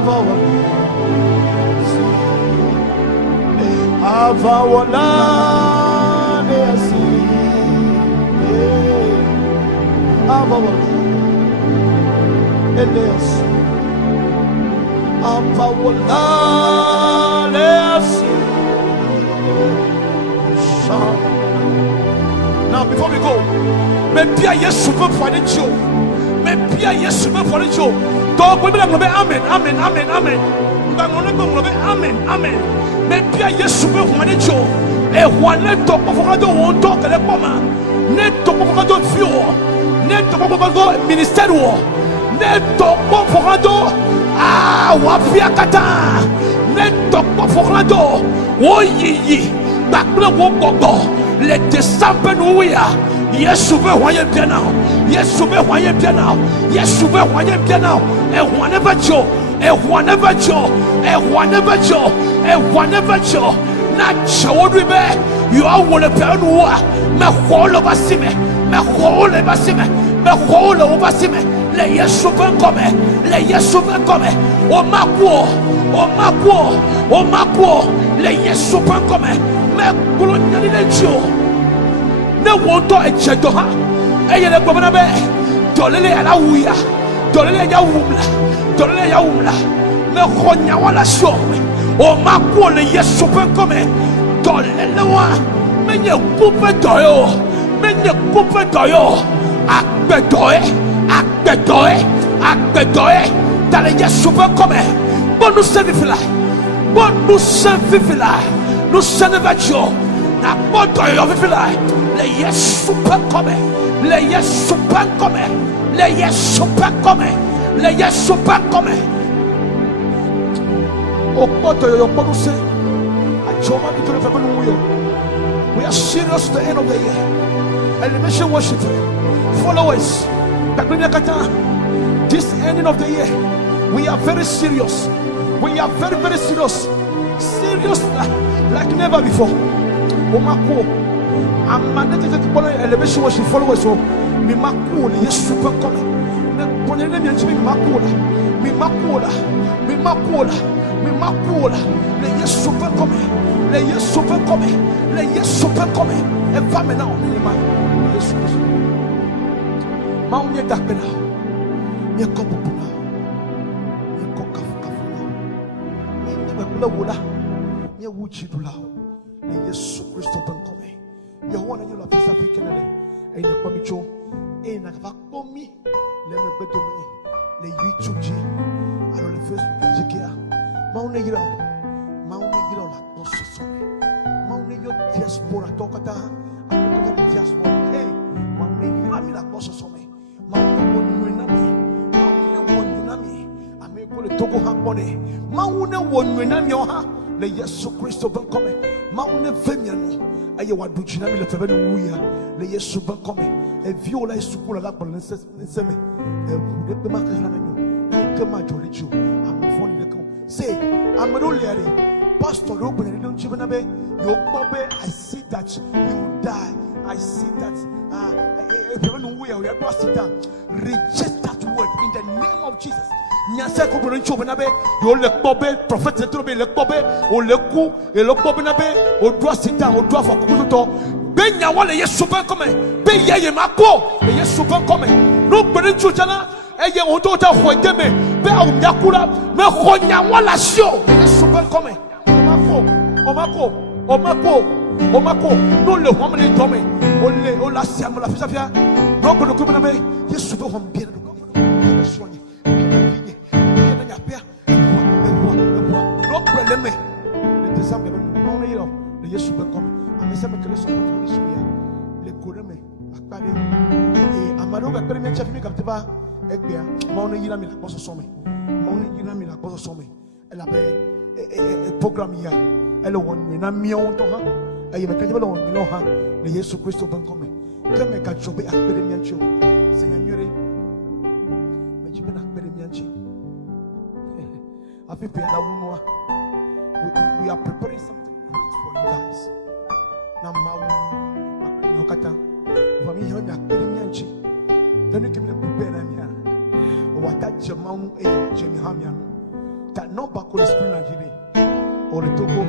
before we go, maybe I yes super for the show. Maybe I yes super for the show. Talk with me, amen, amen, amen, amen. Amen, amen. Maybe I yes super for the show. E one talk of what won't talk at the moment. Net talk of what don't feel. Net talk of what ministerial. Net talk of what wapia kata. Net talk of what oh ye. Back the walk. Les décembre nous yes souvé voyez bien now. Yes souvé voyez bien now. Yes souvé voyez bien now. And whenever Joe, and whenever Joe, and whenever Joe, and whenever Joe. Na chawdu be you are one of the noa. Me holo basime. Me holo basime. Me holo basime. Le yes souvé come. Le yes souvé come. O makuo. O makuo. O makuo. Le yes souvé come. Me kulunya ni lejo ne wonto echedo ha eyele gbona be dolele ala wuya dolele ya wumla me khonya wala sho o mako le yesu pe come dolele wa me nye coupe doyo agbedoe dale yesu pe come bonu sevifila nous sommes vachos. Na poto yo vifila. Le yesu pas comme. Le yesu pas comme. Le yesu pas comme. Le yesu pas comme. O poto yo poto se. Achoma ni tole febe no yo. We are serious to the end of the year. Elevation worship. Followers. This ending of the year, we are very serious. We are very, very serious. Serious like never before. Omako, I'm mandated to follow elevation worship followers. So, me makula, yes, super coming. Me ponele mi anchi mi makula. Le yes super coming. Le yes super coming. Le yes super coming. E fame now, me man. Yes super. Maunye dakena. Me kopu na. Me kokafu na. Me bebula wula. Me wuchi dulao. Le Yesu Kristo ben come. Yehowa na pesa fikenele. E ne kwamicho. E na vakomi. Le me bedomi. Le yuchuji. Alors le Facebook jikia. Maune gira la tososome. Maune yo diaspora tokata. Akota diaspora. Hey, maune gira mi la tososome. Maune wonunami. Ame ko le togo hapone. Maune wonunami oha. Le Yesu Kristo ben come. Maune vemiano. Aye wadujina mi le febe no wuya. Le Yesu ben come. E viola isukula la bon nseme. E de ma kana no. E kema jolijo. Amfoni de ko. Say, I'm not only Pastor Robin, don't you know? I see that you die. I see that reject that word in the name of Jesus. Nyasa ko bono chobe na be yo le tobe prophet to be le tobe o le ku e le tobe na be o do sita o do afọ ko to be nya wale Yesu ben come be ye mako e Yesu ben come no bono chujana eye o to ta ho deme be a yakura me khonya wala sio Yesu ben come omako no le ho me tome o la siam la fia no bono ko na be Yesu be ho bien do ko sonya le décembre on est là le Yesu ben comme amesa me kele support me suya le koreme akpade e amado ga kele me chef me kapteba egbea ma on yira mi la poso some elle avait programme hier elle won na mion to ha e me kaje lo mi lo ha le Yesu Kristo ben comme que me ka jobe akpede mi ancho se nyure me jibe na akpede mi anchi afi pe da wunwa. We are preparing something great for you guys. Now, Nokata, for me, I'm not getting yanchi. Then you give me the prepare them here. Or what that Jamau, Jamie Hamian. that number called Spring Nigeria or the Togo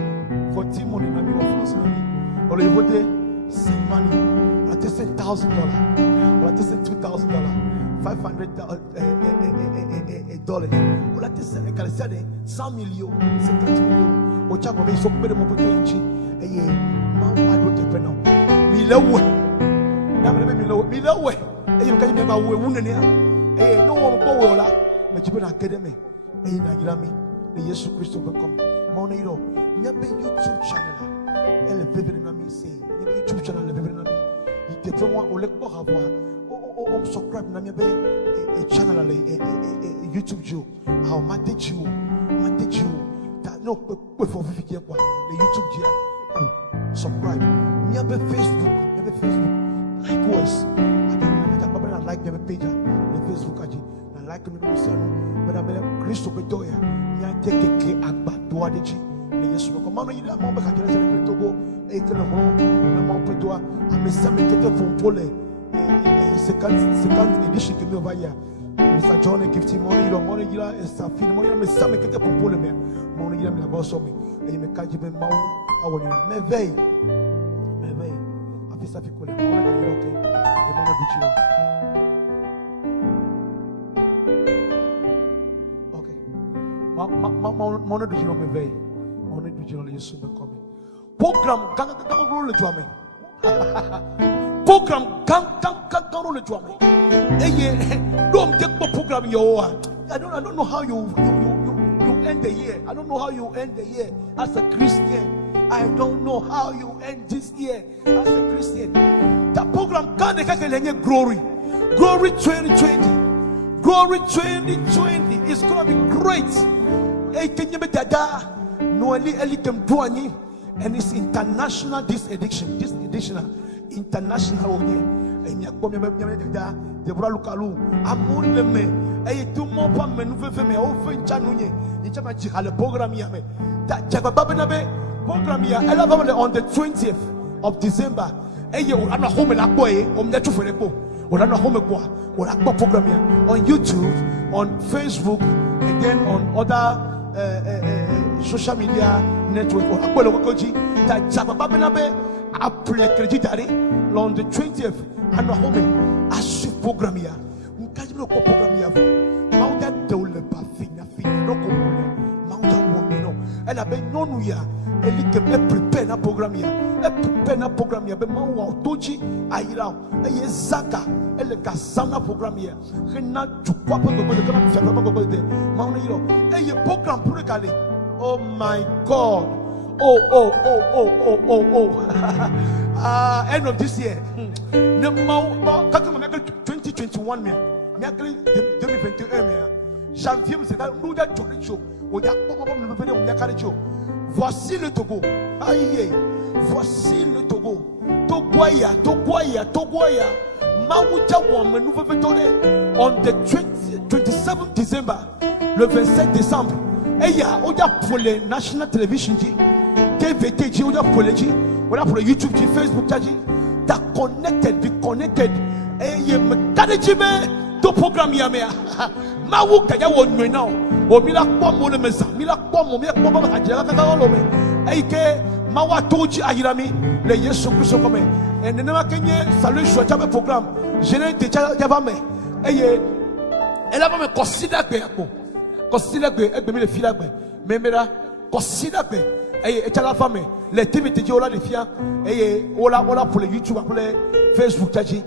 for Timon in Nami or France or you would send money. I just said $1,000 or I just said $2,000, $500 dollars. Or I just said $100 million, $50 million. Or Chabo may so better more than Mount Adwo to Penal. Milowe. Milowe. You can never wound in here. No one go but you better academy. Nagirami, the Yesu Christo become Monero. Never YouTube channel. Elevated in me say, YouTube channel, elevated in me. You get one or let go have one. Subscribe na me a channel, a YouTube Jew. How much did you? That no, for the YouTube Jew. Subscribe. Me a Facebook. Likewise. I like the page. The Facebook aji. I like me no say no. But I be Christo betoya. Me a take agbadoa deji. Ne Yesu ko mama yida mo be ka kele se Togo e kele mo na mo petoa. I'm a kete from Pole. Second edition que me va ya. Mr. John gifting money yida is a feed money me some kete from Pole me. Money yida me la boss me. E me kaji be mau awoni me veille. Afisa fi kole mo na yida okay. E mo na bichiro. Mono do you know me very? Mono do you know you super coming? Program can roll the drum. Program can roll the drum. Don't take the program your one. I don't know how you end the year. I don't know how you end the year as a Christian. I don't know how you end this year as a Christian. That program can get glory. Glory 2020. Glory 2020 is gonna be great. And it's international this edition international Deborah Lukalu amon leme ay tout mon pas me nous fait me o fait chanunye ni chama jihale program ya me ta jababa na be program ya ela va on the 20th of December ay o ana home la boy o mja chufere ko o ana home ko o la program ya on YouTube, on Facebook, again on other social media network or akwelo kokoji ta jababa na be après credit tari on the 20th ana home asu program ya nkaji no program ya mauda dole ba fina no ko mauda wo no ela be nonu ya eli ke prepare na program ya be mau autoji ayira e zaka ele ka sana program ya rena tukwa po go kana mfia ko go de mau no yiro e program pour kale. Oh my God. Oh. End of this year. No more. 2021 me. 2021 me. Janvier c'est là nous da jour. On y a voici le Togo. Aïe. Voici le Togo. Togoya. Mawuja wame nous veut donner on the 27th December. Le 27 décembre. Et il y a pour les national television TVT, on a pour les YouTube, Facebook, t'as connected, be connected. Et il y a to programme yamea. Mawu kaya won now. O mila kwa mo le mesa, mila kwa mo ba ajela ka lo me. E ke mawa toji ayirami le Yesu Kristo comme. Et ne ma kenye salut choix ta programme. Je l'ai déjà va me. Et elle va me considérer ko. Considère que le fil memera considère que et la femme les TVT la de fia et ola pour les YouTube pour les Facebook taji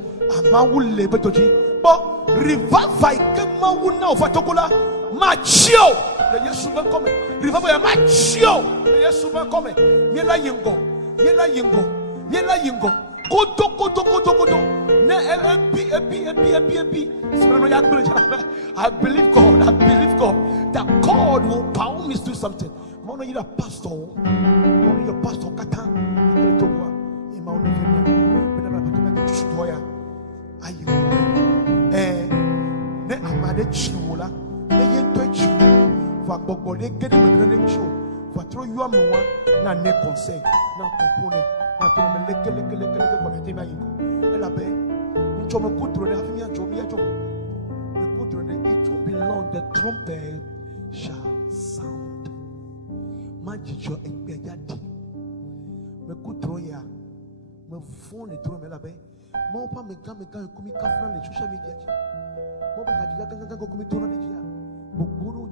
amaoul les betoji bon revival que maouna fatokola machio le Yesu va comme revival ya machio le Yesu va comme miela yingo koto ne epi I believe God that God will power me to do something. Mono you a pastor mono your pastor kata to go e ma ono venia bena ba to make stoya ayi ne amade chiwola ne yento chiwo fa gbogbo le gede me ne chiwo fa tro you am one na ne conseil na compone na to me leke ko ne tina yiko ela be ncho me kutro ne afimi ajo me kutro ne it will be long the trumpet shall sound. jijo ekpeyadi me kutroya me fond le tro me la be mo pa me ga komi kafna le social media mo be ga komi tro na media bobodo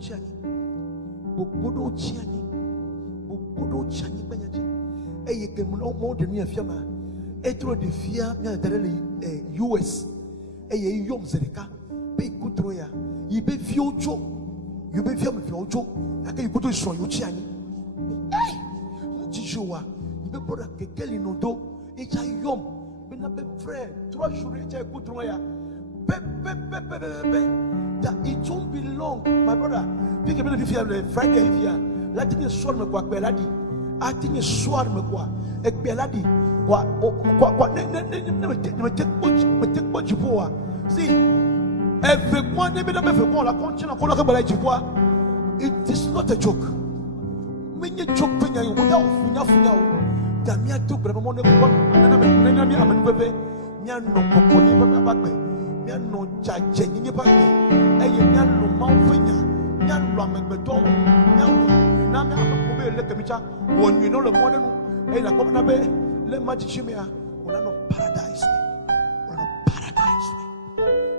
chiani banyaji eye ke mo de nu afia ma etro de fia me dare le US eye yom zereka be kutroya ibe fi ojo you be fi am fi ojo aka ikuto so yo chiani jijoa ibe brother kekeli no do echa yom be na be friend tro shure echa kutroya be that it won't be long my brother pick up the fear Friday if you let me sword me kwa beladi ati me sword me kwa ekbeladi kwa me take bojipoa see every one be na me fe kwa la konchina kwa la bala jipoa it is not a joke menye joke penya yo without funya da mi ato bra mo ne kwa na mi amanu bebe mi anno kokoni baba bagbe mi anno jaje nyi bagbe eye mi anno manfenya mi anno amegbedo mi anno na mi amako be le kemicha wonyi no le modenu e la komna be le machichimia wala no paradise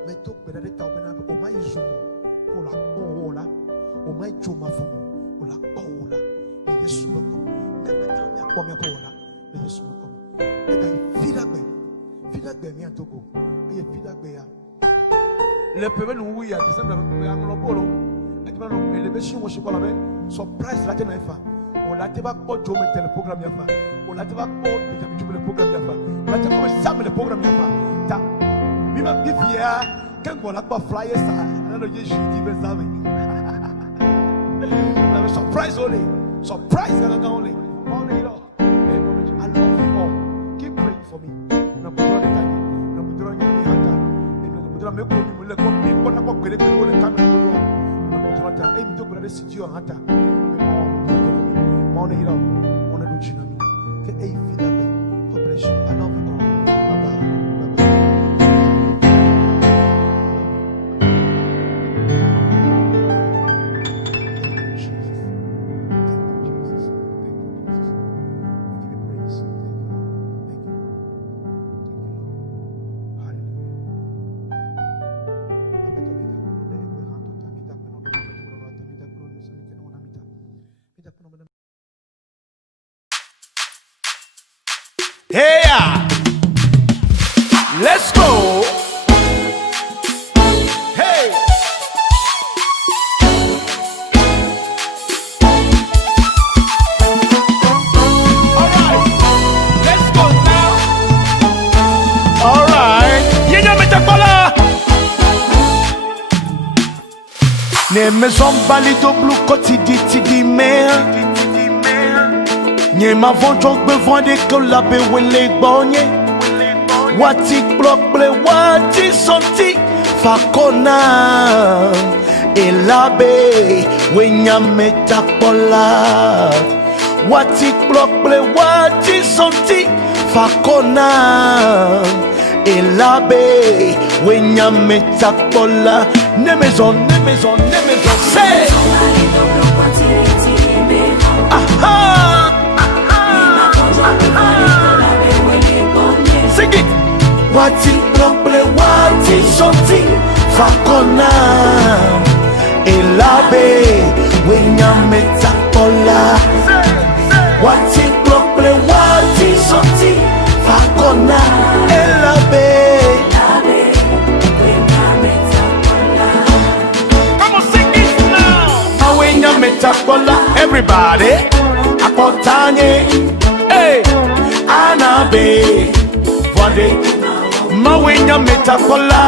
me to bere de taw bena o mai zumu ko la ko la o mai chuma fumu o la ko la e yesu mo ko na ta mi akpo mi ko la e yesu mo ko e ga fida gbe mi antogo e fida gbe ya le pebe nu wi ya december be anglo polo e ti ba no le be shi wo shi kola be surprise la te na ifa o la te ba ko jo me tele program ya fa o la te ba ko de te bi le program ya fa o la te ko sam le program ya fa ta mi ma bi via ken ko la pa flyers na no je jiti be sabe la surprise only na ga only no I love you all keep praying for me na kudro de tani na kudro ni hata na kudro me ko ni mo le ko mi ko na ko kwere kwere wole kamera ko na kudro ta e mi to kudro de sitio hata mo ne ira mo ne do china mi ke e vida be God bless you I love you all bye bye. Hey, let's go. Hey. All right, let's go now. All right, you know me takola. Ne maison balito blue quotidien tidi mer. Nye ma von jok bevan de ko la be wele bonye wati blok ble wati sonti fakona e la be wenya metakola wati blok ble wati sonti fakona e la be wenya metakola ne maison say aha. Sing it. Wati plomple wati shoti fakona elabe wenya metakola wati plomple wati shoti fakona elabe wenya metakola. Come on, sing it now. Wenya metakola, everybody. Akotanye, hey, anabe. Mawenya metakola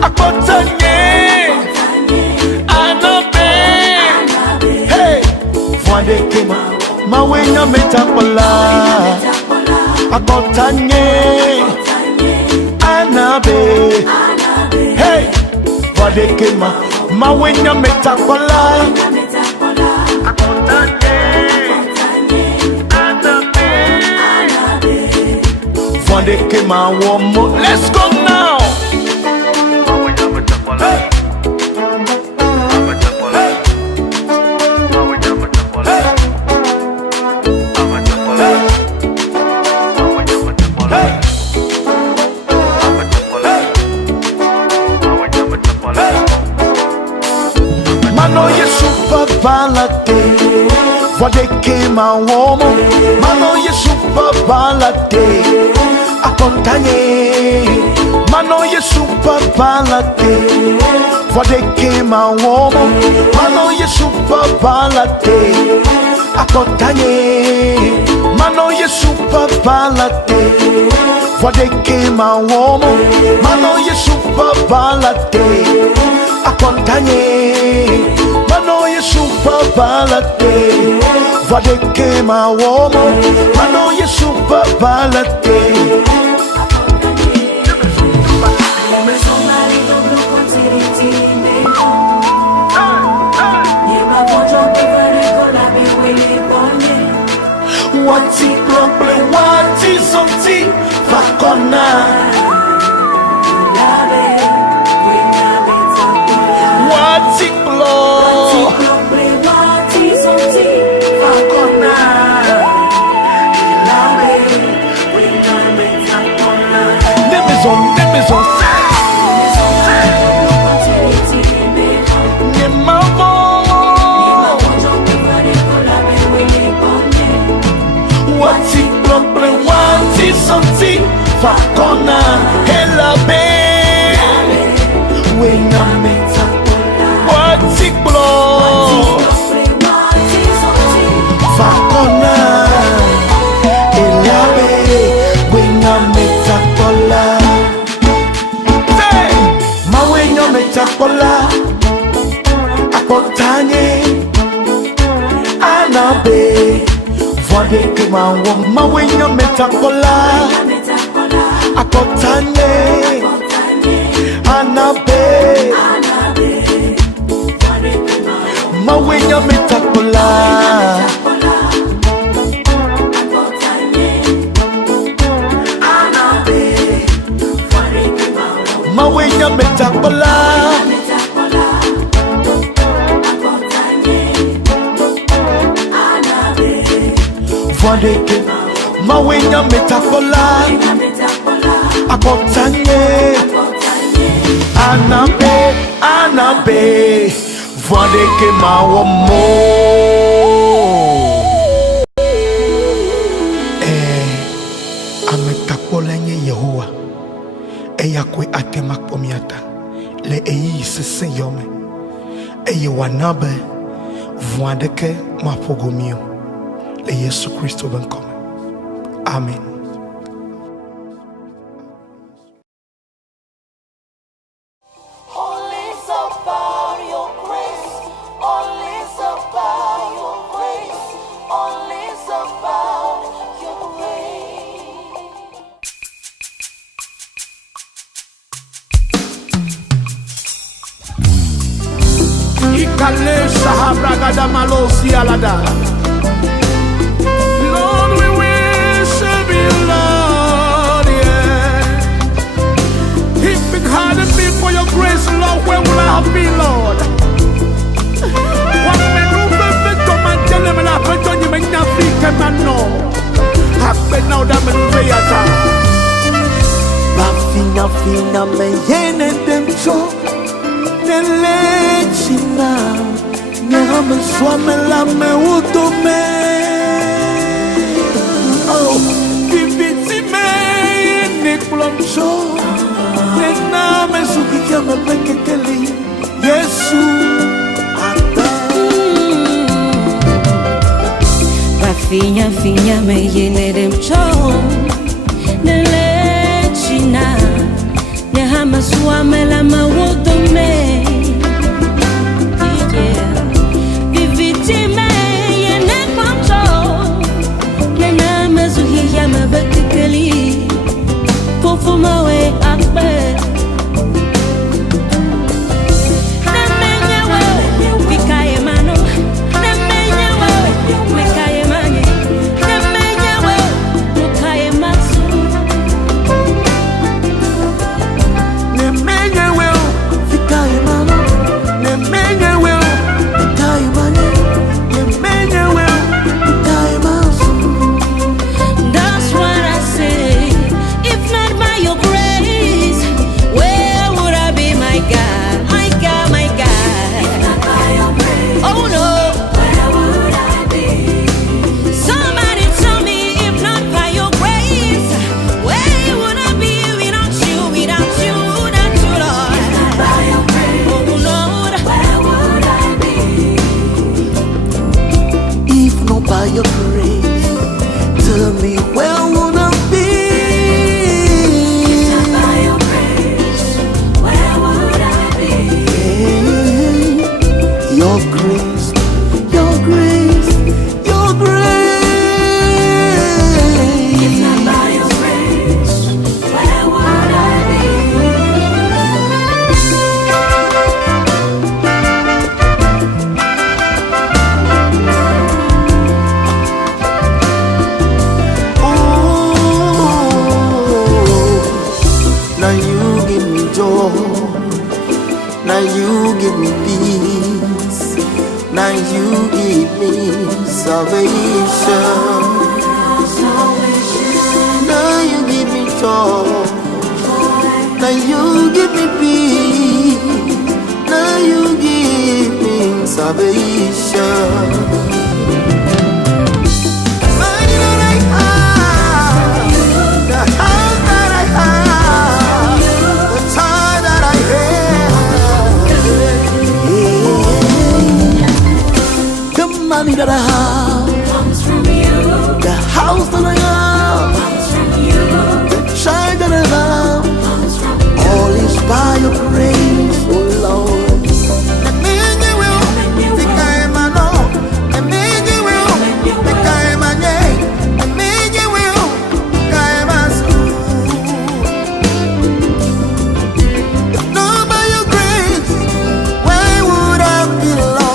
akotanye anabe hey fwande kema mawenya metakola akotanye anabe hey fwande kema mawenya metakola akotanye Monday came out one more. Let's go now. Hey. Hey. balade. Vodeke ma uomo, mano Yesu pa balade. Accompagne, mano Yesu pa balade. Vodeke ma uomo, mano Yesu pa balade. Accompagne, mano Yesu pa balade. Vodeke ma uomo, mano Yesu pa balade. Accompagne, mano Yesu pa balade. Vodeke ma uomo, mano Yesu pa balade. Wati plomple, wati sonti, fakona. Wati plomple, wati sonti, fakona. Des maisons, Santi fakona helabe wena meta watikblo fakona helabe wena meta kola ma wena meta kola akotanye anabe. Vodeke ma uomo, ma wenya metakola. Akotanye, anabe. Ma wenya metakola. Ma wenya metakola. Vodeke ma wenya metakola. Akotanye anabe, anabe. Vodeke ma uomo. Ametakola nye Yehowa. Eyakwe atemak pomiata. Le eyi sese yome. Eye wanabe. Vodeke ma pogomio. Le Yesu Kristo ben komme. Amen. Ikale sahabragada malosi alada. Lord, we worship you, Lord, yeah. If it hadn't been for your grace, Lord, where would I have been, Lord? What men who perfect on my tell me I put on you make nothing can man know. Have been now that man reata. Bafina fina me yene dem cho. Nelechina Nyama swame la me utome. Oh, viviti me ne kuloncho. Nena me sukikia me pekekeli Yesu ata. Bafinya finya me yene dem cho. Nelechina Nyama swame la me utome. For my way up there. you give me salvation. Now you give me joy. Now you give me peace. Now you give me salvation. That I have comes from you. The house that I have comes from you. The child that I have comes from you. All is by your grace, oh Lord. The man you will, the guy man know. The man you will, the guy man yeah. The man you will, the guy man soon. If not by your grace, why would I be lost?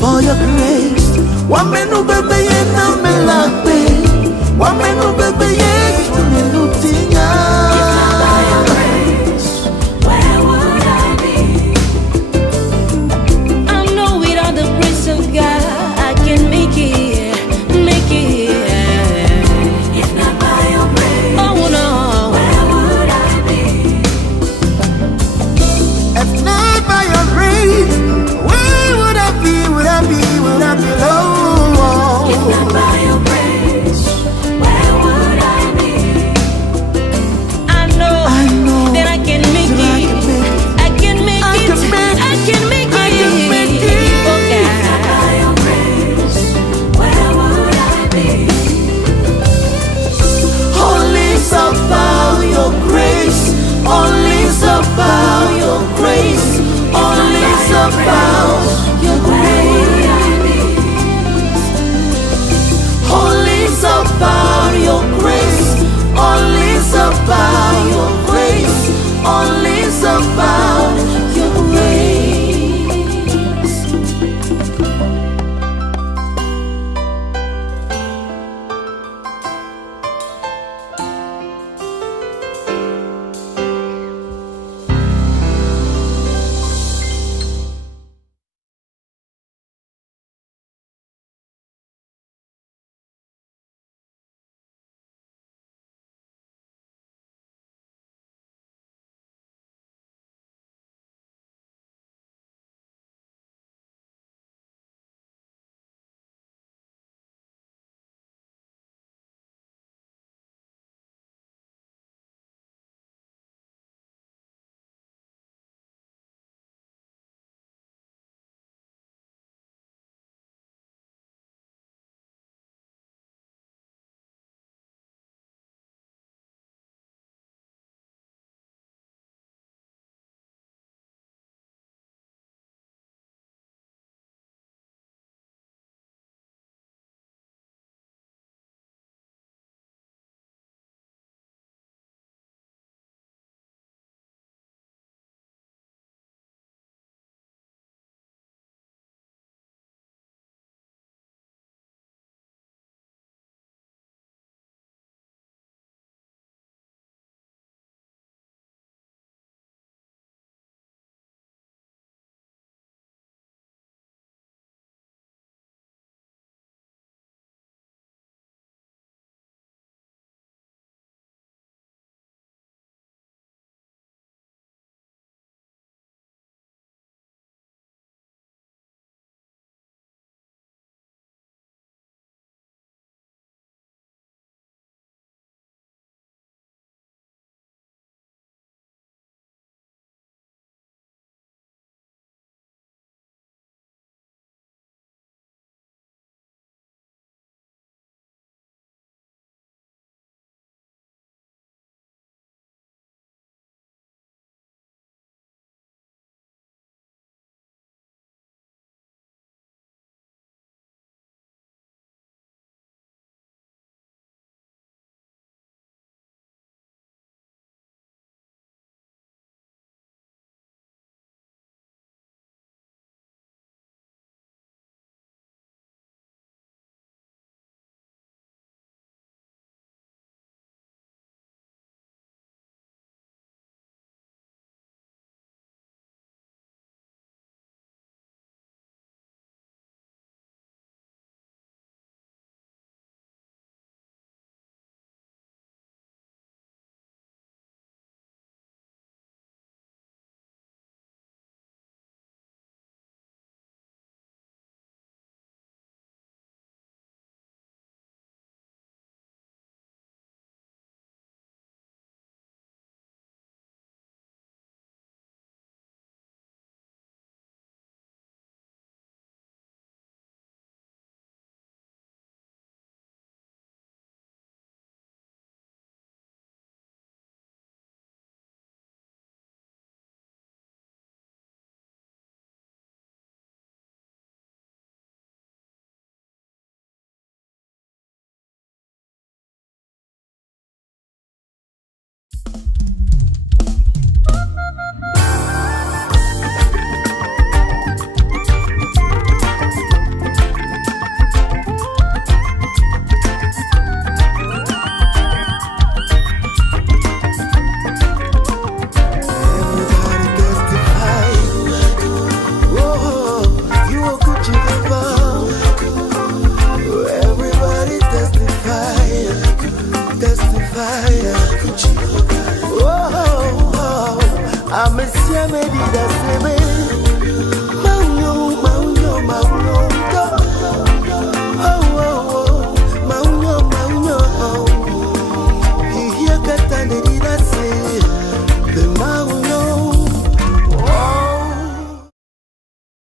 For your grace, one man who be na me like me, one man